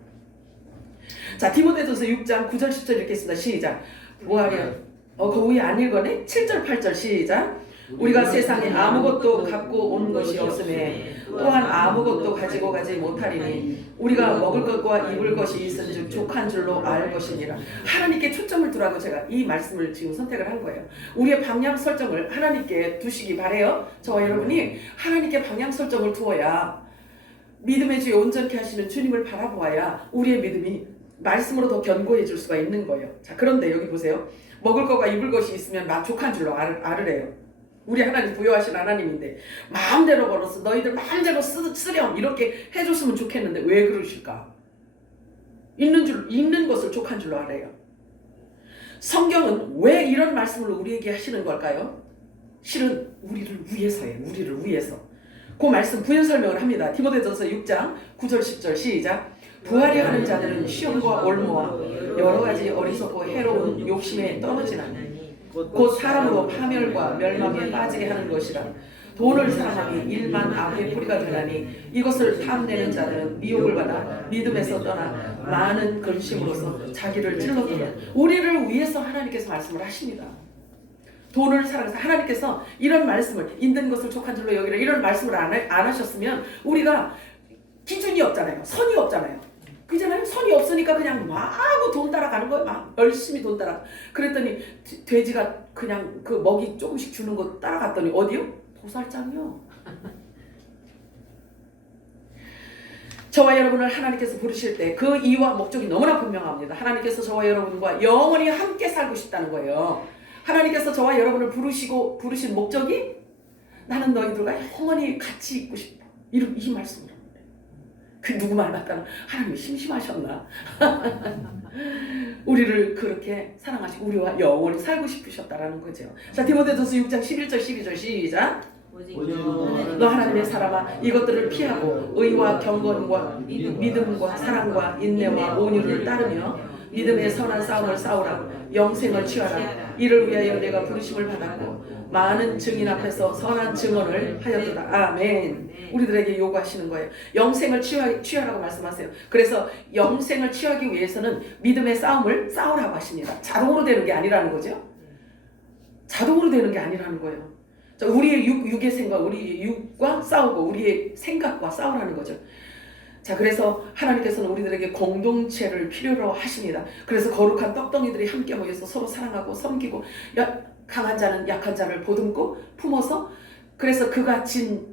자, 디모데전서 6장 9절 10절 읽겠습니다. 시작. 부활이요. 그 위에 안 읽었네? 7절 8절 시작. 우리가 세상에 아무것도 갖고 온 것이 없음에 또한 아무것도 가지고 가지 못하리니 우리가 먹을 것과 입을 것이 있은즉 족한 줄로 알 것이니라. 하나님께 초점을 두라고 제가 이 말씀을 지금 선택을 한 거예요. 우리의 방향 설정을 하나님께 두시기 바래요. 저와 여러분이 하나님께 방향 설정을 두어야 믿음의 주에 온전케 하시는 주님을 바라보아야 우리의 믿음이 말씀으로 더 견고해질 수가 있는 거예요. 자, 그런데 여기 보세요. 먹을 것과 입을 것이 있으면 족한 줄로 알으래요. 우리 하나님 부여하신 하나님인데 마음대로 벌어서 너희들 마음대로 쓰렴 이렇게 해줬으면 좋겠는데 왜 그러실까? 있는 것을 족한 줄로 알아요. 성경은 왜 이런 말씀을 우리에게 하시는 걸까요? 실은 우리를 위해서예요. 우리를 위해서. 그 말씀 부연 설명을 합니다. 디모데전서 6장 9절 10절 시작. 부활이 하는 자들은 시험과 올무와 여러 가지 어리석고 해로운 욕심에 떨어지나니 곧 사람으로 파멸과 멸망에 빠지게 하는 것이라. 돈을 사랑하니 일만 악의 뿌리가 되나니 이것을 탐내는 자들은 미혹을 받아 믿음에서 떠나 많은 근심으로서 자기를 찔러도는. 우리를 위해서 하나님께서 말씀을 하십니다. 돈을 사랑해서 하나님께서 이런 말씀을 있는 것을 족한 줄로 여기라 이런 말씀을 안 하셨으면 우리가 기준이 없잖아요. 선이 없잖아요. 그잖아요. 선이 없으니까 그냥 마구 돈 따라가는 거예요. 막 열심히 돈 따라. 그랬더니 돼지가 그냥 그 먹이 조금씩 주는 거 따라갔더니 어디요? 도살장이요. 저와 여러분을 하나님께서 부르실 때 그 이유와 목적이 너무나 분명합니다. 하나님께서 저와 여러분과 영원히 함께 살고 싶다는 거예요. 하나님께서 저와 여러분을 부르신 목적이 나는 너희들과 영원히 같이 있고 싶어. 이 말씀으로. 그 누구 말 맞다나 하나님이 심심하셨나? 우리를 그렇게 사랑하시고 우리와 영원히 살고 싶으셨다라는 거죠. 자, 디모데전서 6장 11절 12절 시작. 너 하나님의 사람아 이것들을 피하고 의와 경건과 믿음과 사랑과 인내와 온유를 따르며 믿음의 선한 싸움을 싸우라. 영생을 취하라. 이를 위하여 내가 부르심을 받았고 많은 증인 앞에서 선한 증언을 하였도다. 아멘. 우리들에게 요구하시는 거예요. 영생을 취하라고 말씀하세요. 그래서 영생을 취하기 위해서는 믿음의 싸움을 싸우라고 하십니다. 자동으로 되는 게 아니라는 거죠. 자동으로 되는 게 아니라는 거예요. 우리의 육의 생각, 우리의 육과 싸우고 우리의 생각과 싸우라는 거죠. 자, 그래서 하나님께서는 우리들에게 공동체를 필요로 하십니다. 그래서 거룩한 떡덩이들이 함께 모여서 서로 사랑하고 섬기고 강한 자는 약한 자를 보듬고 품어서 그래서 그가 진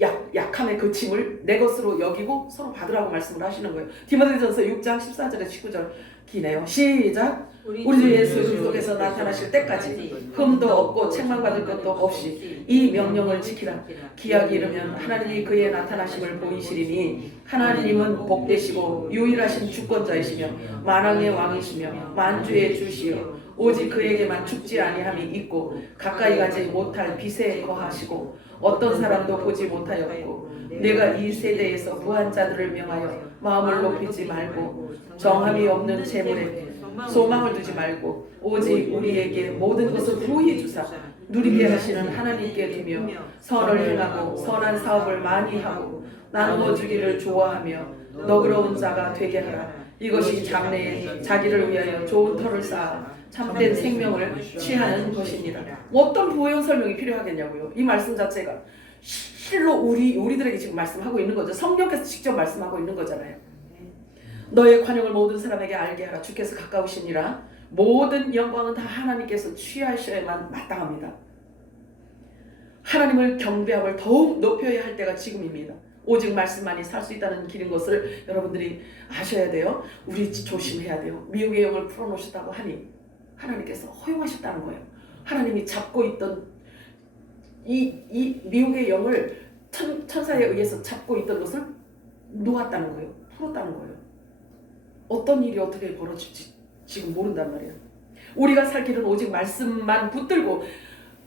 약함의 그 짐을 내 것으로 여기고 서로 받으라고 말씀을 하시는 거예요. 디모데전서 6장 14절에 19절 기네요. 시작. 우리 주 예수 그리스도께서 나타나실 때까지 흠도 없고 책망받을 것도 없이 이 명령을 지키라. 기약이 이르면 하나님이 그의 나타나심을 보이시리니 하나님은 복되시고 유일하신 주권자이시며 만왕의 왕이시며 만주의 주시요 오직 그에게만 죽지 아니함이 있고 가까이 가지 못할 빛에 거하시고 어떤 사람도 보지 못하였고 내가 이 세대에서 부한 자들을 명하여 마음을 높이지 말고 정함이 없는 재물에 소망을 두지 말고 오직 우리에게 모든 것을 부히 주사 누리게 하시는 하나님께 두며 선을 행하고 선한 사업을 많이 하고 나누어 주기를 좋아하며 너그러운 자가 되게 하라. 이것이 장래에 자기를 위하여 좋은 터를 쌓아 참된 생명을 취하는 것입니다. 어떤 부연 설명이 필요하겠냐고요. 이 말씀 자체가 실로 우리들에게 지금 말씀하고 있는 거죠. 성령께서 직접 말씀하고 있는 거잖아요. 너의 관용을 모든 사람에게 알게 하라. 주께서 가까우시니라. 모든 영광은 다 하나님께서 취하셔야만 마땅합니다. 하나님을 경배함을 더욱 높여야 할 때가 지금입니다. 오직 말씀만이 살 수 있다는 길인 것을 여러분들이 아셔야 돼요. 우리 조심해야 돼요. 미혹의 영을 풀어놓으셨다고 하니 하나님께서 허용하셨다는 거예요. 하나님이 잡고 있던 이 미혹의 영을 천사에 의해서 잡고 있던 것을 놓았다는 거예요. 풀었다는 거예요. 어떤 일이 어떻게 벌어질지 지금 모른단 말이에요. 우리가 살 길은 오직 말씀만 붙들고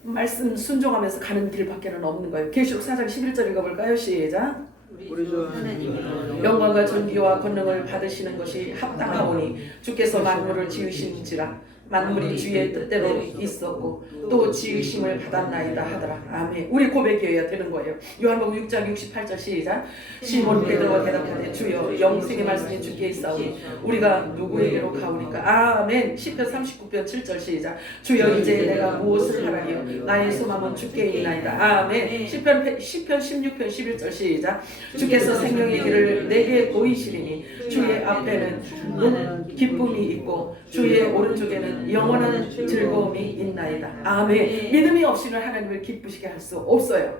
말씀 순종하면서 가는 길밖에는 없는 거예요. 계시록 4장 11절 읽어볼까요? 시작. 우리 주 하나님이여 영광과 존귀와 권능을 받으시는 것이 합당하오니 주께서 만물을 지으신지라 만물이 주의 뜻대로 있었고 또 지으심을 받았나이다 하더라. 아멘. 우리 고백이어야 되는 거예요. 요한복음 6장 68절 시작. 시몬 베드로가 대답하되 주여 영생의 말씀이 주께 있사오니 우리가 누구에게로 가오니까. 아멘. 시편 39편 7절 시작. 주여 이제 내가 무엇을 하라니요 나의 소망은 주께 있나이다. 아멘. 시편 16편 11절 시작. 주께서 생명의 길을 내게 보이시리니 주의 앞에는 기쁨이 있고 주의 오른쪽에는 영원한 즐거움이 있나이다. 아멘. 믿음이 없이는 하나님을 기쁘시게 할 수 없어요.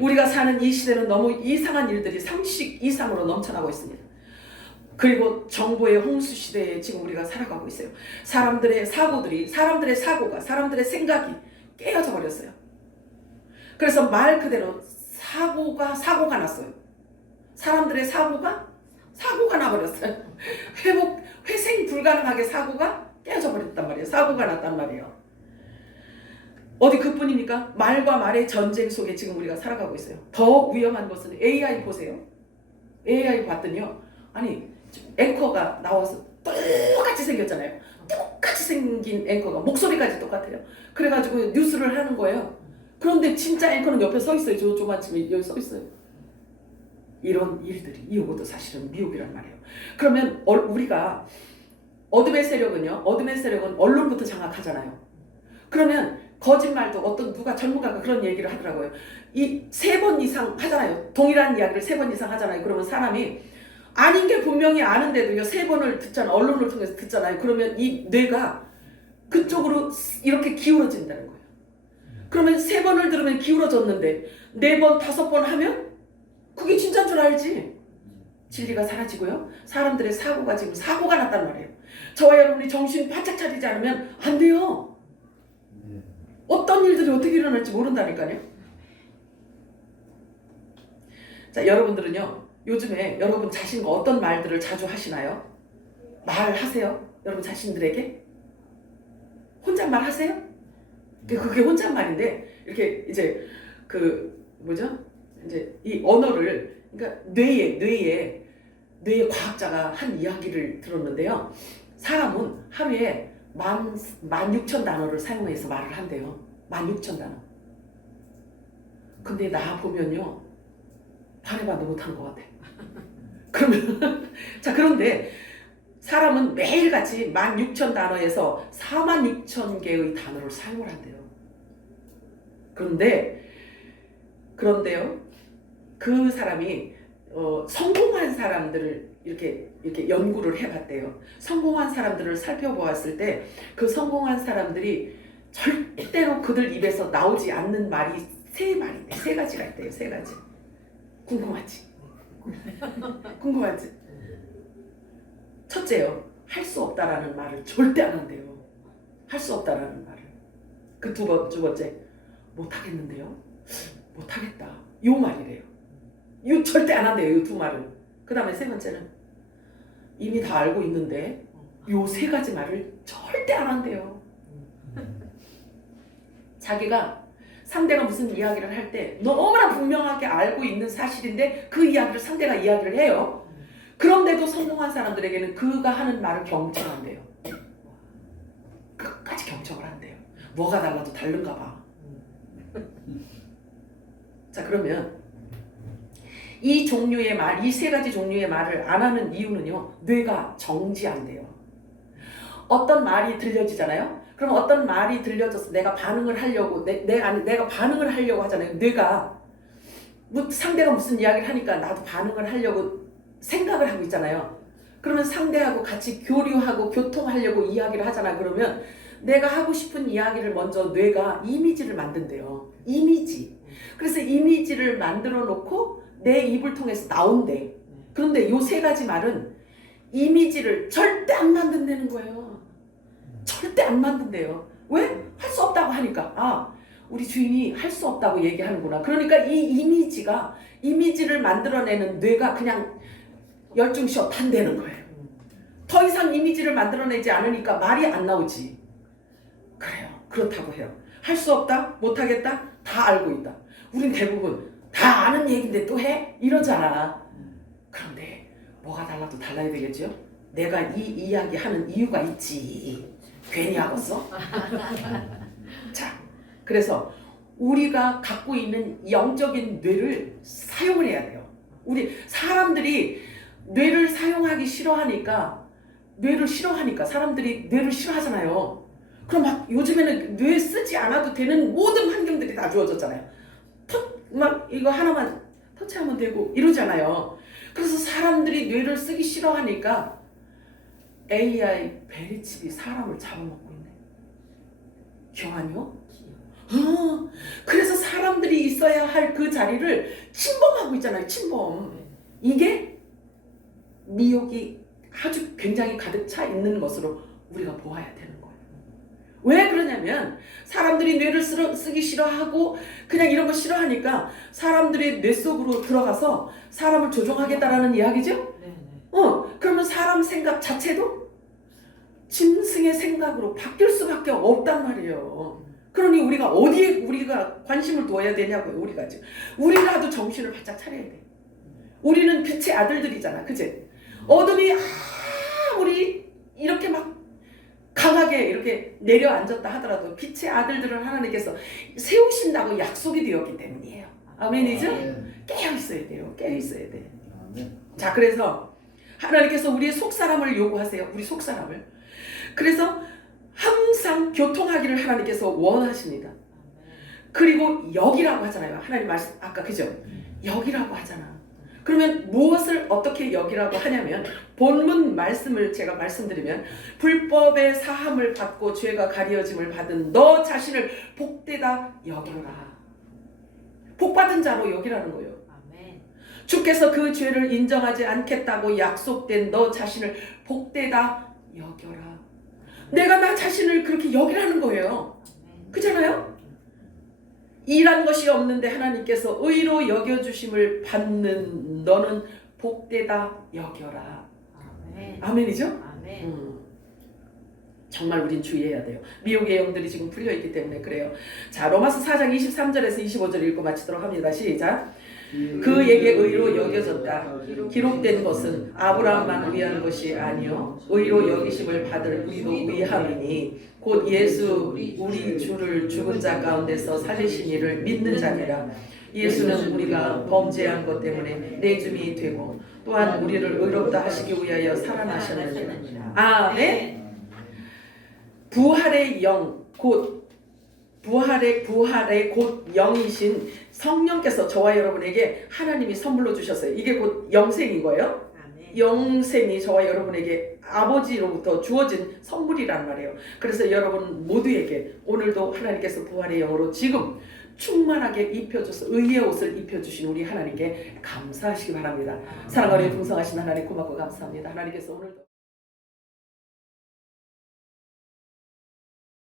우리가 사는 이 시대는 너무 이상한 일들이 상식 이상으로 넘쳐나고 있습니다. 그리고 정보의 홍수 시대에 지금 우리가 살아가고 있어요. 사람들의 사고가, 사람들의 생각이 깨어져 버렸어요. 그래서 말 그대로 사고가 났어요. 사람들의 사고가 나버렸어요. 회생 불가능하게 사고가 깨어져 버렸단 말이에요. 사고가 났단 말이에요. 어디 그뿐입니까? 말과 말의 전쟁 속에 지금 우리가 살아가고 있어요. 더 위험한 것은 AI 보세요. AI 봤더니요. 아니 앵커가 나와서 똑같이 생겼잖아요. 똑같이 생긴 앵커가 목소리까지 똑같아요. 그래가지고 뉴스를 하는 거예요. 그런데 진짜 앵커는 옆에 서 있어요. 저 조만쯤에 여기 서 있어요. 이런 일들이 이것도 사실은 미혹이란 말이에요. 그러면 우리가 어둠의 세력은 언론부터 장악하잖아요. 그러면 거짓말도 누가 전문가가 그런 얘기를 하더라고요. 이 3번 이상 하잖아요. 동일한 이야기를 3번 이상 하잖아요. 그러면 사람이 아닌 게 분명히 아는데도요 3번을 듣잖아요. 언론을 통해서 듣잖아요. 그러면 이 뇌가 그쪽으로 이렇게 기울어진다는 거예요. 그러면 3번을 들으면 기울어졌는데 4번, 5번 하면 그게 진짜인 줄 알지. 진리가 사라지고요. 사람들의 사고가 지금 사고가 났단 말이에요. 저와 여러분이 정신 바짝 차리지 않으면 안 돼요. 어떤 일들이 어떻게 일어날지 모른다니까요. 자, 여러분들은요. 요즘에 여러분 자신과 어떤 말들을 자주 하시나요? 말하세요? 여러분 자신들에게? 혼잣말 하세요? 그게 혼잣말인데 이렇게 이제 이제 이 언어를 그러니까 뇌의 과학자가 한 이야기를 들었는데요. 사람은 하루에 16,000단어를 사용해서 말을 한대요. 16,000단어. 근데 나 보면요. 반에반도 못한 것 같아. 그러면 자 그런데 사람은 매일같이 16,000단어에서 46,000개의 단어를 사용을 한대요. 그런데요. 그 사람이 성공한 사람들을 이렇게 연구를 해봤대요. 성공한 사람들을 살펴보았을 때 그 성공한 사람들이 절대로 그들 입에서 나오지 않는 말이 3가지가 있대요. 3가지. 궁금하지? 궁금하지? 첫째요. 할 수 없다라는 말을 절대 안 한대요. 할 수 없다라는 말을. 그 두 번째. 못하겠는데요? 못하겠다. 요 말이래요. 요 절대 안 한대요. 요 2말은. 그 다음에 3번째는 이미 다 알고 있는데 요 3가지 말을 절대 안 한대요. 자기가 상대가 무슨 이야기를 할 때 너무나 분명하게 알고 있는 사실인데 그 이야기를 상대가 이야기를 해요. 그런데도 성공한 사람들에게는 그가 하는 말을 경청한대요. 끝까지 경청을 한대요. 뭐가 달라도 다른가 봐. 자 그러면 이 3가지 종류의 말을 안 하는 이유는요. 뇌가 정지한대요. 어떤 말이 들려지잖아요. 그럼 어떤 말이 들려져서 내가 반응을 하려고 내가 반응을 하려고 하잖아요. 뇌가 상대가 무슨 이야기를 하니까 나도 반응을 하려고 생각을 하고 있잖아요. 그러면 상대하고 같이 교류하고 교통하려고 이야기를 하잖아요. 그러면 내가 하고 싶은 이야기를 먼저 뇌가 이미지를 만든대요. 이미지. 그래서 이미지를 만들어 놓고 내 입을 통해서 나온대. 그런데 요 3가지 말은 이미지를 절대 안 만든다는 거예요. 절대 안 만든대요. 왜? 할 수 없다고 하니까. 우리 주인이 할 수 없다고 얘기하는구나. 그러니까 이 이미지를 만들어내는 뇌가 그냥 열중시업 한다는 거예요. 더 이상 이미지를 만들어내지 않으니까 말이 안 나오지. 그래요. 그렇다고 해요. 할 수 없다, 못하겠다, 다 알고 있다. 우린 대부분 다 아는 얘기인데 또 해? 이러잖아. 그런데 뭐가 달라도 달라야 되겠죠? 내가 이 이야기 하는 이유가 있지. 괜히 하겠어? 자, 그래서 우리가 갖고 있는 영적인 뇌를 사용을 해야 돼요. 우리 사람들이 뇌를 사용하기 싫어하니까 사람들이 뇌를 싫어하잖아요. 그럼 막 요즘에는 뇌 쓰지 않아도 되는 모든 환경들이 다 주어졌잖아요. 막 이거 하나만 터치하면 되고 이러잖아요. 그래서 사람들이 뇌를 쓰기 싫어하니까 AI 베리칩이 사람을 잡아먹고 있네. 기억하뇨? 그래서 사람들이 있어야 할 그 자리를 침범하고 있잖아요. 침범. 이게 미혹이 아주 굉장히 가득 차 있는 것으로 우리가 보아야 되는 거예요. 왜 그러냐면 사람들이 뇌를 쓰기 싫어하고 그냥 이런 거 싫어하니까 사람들이 뇌 속으로 들어가서 사람을 조종하겠다라는 이야기죠? 그러면 사람 생각 자체도 짐승의 생각으로 바뀔 수밖에 없단 말이에요. 그러니 우리가 어디에 우리가 관심을 둬야 되냐고요. 우리가 지금 우리라도 정신을 바짝 차려야 돼. 우리는 빛의 아들들이잖아, 그제? 어둠이 우리 이렇게 막 강하게 이렇게 내려앉았다 하더라도 빛의 아들들은 하나님께서 세우신다고 약속이 되었기 때문이에요. 아멘이죠? 깨어 있어야 돼요. 깨어 있어야 돼. 자, 그래서 하나님께서 우리의 속사람을 요구하세요. 우리 속사람을. 그래서 항상 교통하기를 하나님께서 원하십니다. 그리고 여기라고 하잖아요. 하나님 말씀 아까 그죠? 여기라고 하잖아. 그러면 무엇을 어떻게 여기라고 하냐면 본문 말씀을 제가 말씀드리면 불법의 사함을 받고 죄가 가려짐을 받은 너 자신을 복되다 여겨라. 복받은 자로 여기라는 거예요. 주께서 그 죄를 인정하지 않겠다고 약속된 너 자신을 복되다 여겨라. 내가 나 자신을 그렇게 여기라는 거예요. 그잖아요? 일한 것이 없는데 하나님께서 의로 여겨주심을 받는 너는 복되다 여겨라. 아멘이죠? 정말 우린 주의해야 돼요. 미혹의 영들이 지금 풀려있기 때문에 그래요. 자, 로마서 4장 23절에서 25절 읽고 마치도록 합니다. 시작. 그에게 의로 여겨졌다. 기록된 것은 아브라함만 위한 것이 아니요 의로 여기심을 받을 우리도 위함이니 곧 예수 우리 주를 죽은 자 가운데서 살리신 이를 믿는 자니라. 예수는 우리가 범죄한 것 때문에 내줌이 되고 또한 우리를 의롭다 하시기 위하여 살아나셨느니라. 아멘. 부활의 영 곧 부활의 곧 영이신 성령께서 저와 여러분에게 하나님이 선물로 주셨어요. 이게 곧 영생인 거예요. 영생이 저와 여러분에게 아버지로부터 주어진 선물이란 말이에요. 그래서 여러분 모두에게 오늘도 하나님께서 부활의 영으로 지금 충만하게 입혀줘서 의의 옷을 입혀주신 우리 하나님께 감사하시기 바랍니다. 사랑하는 풍성하신 하나님 고맙고 감사합니다. 하나님께서 오늘도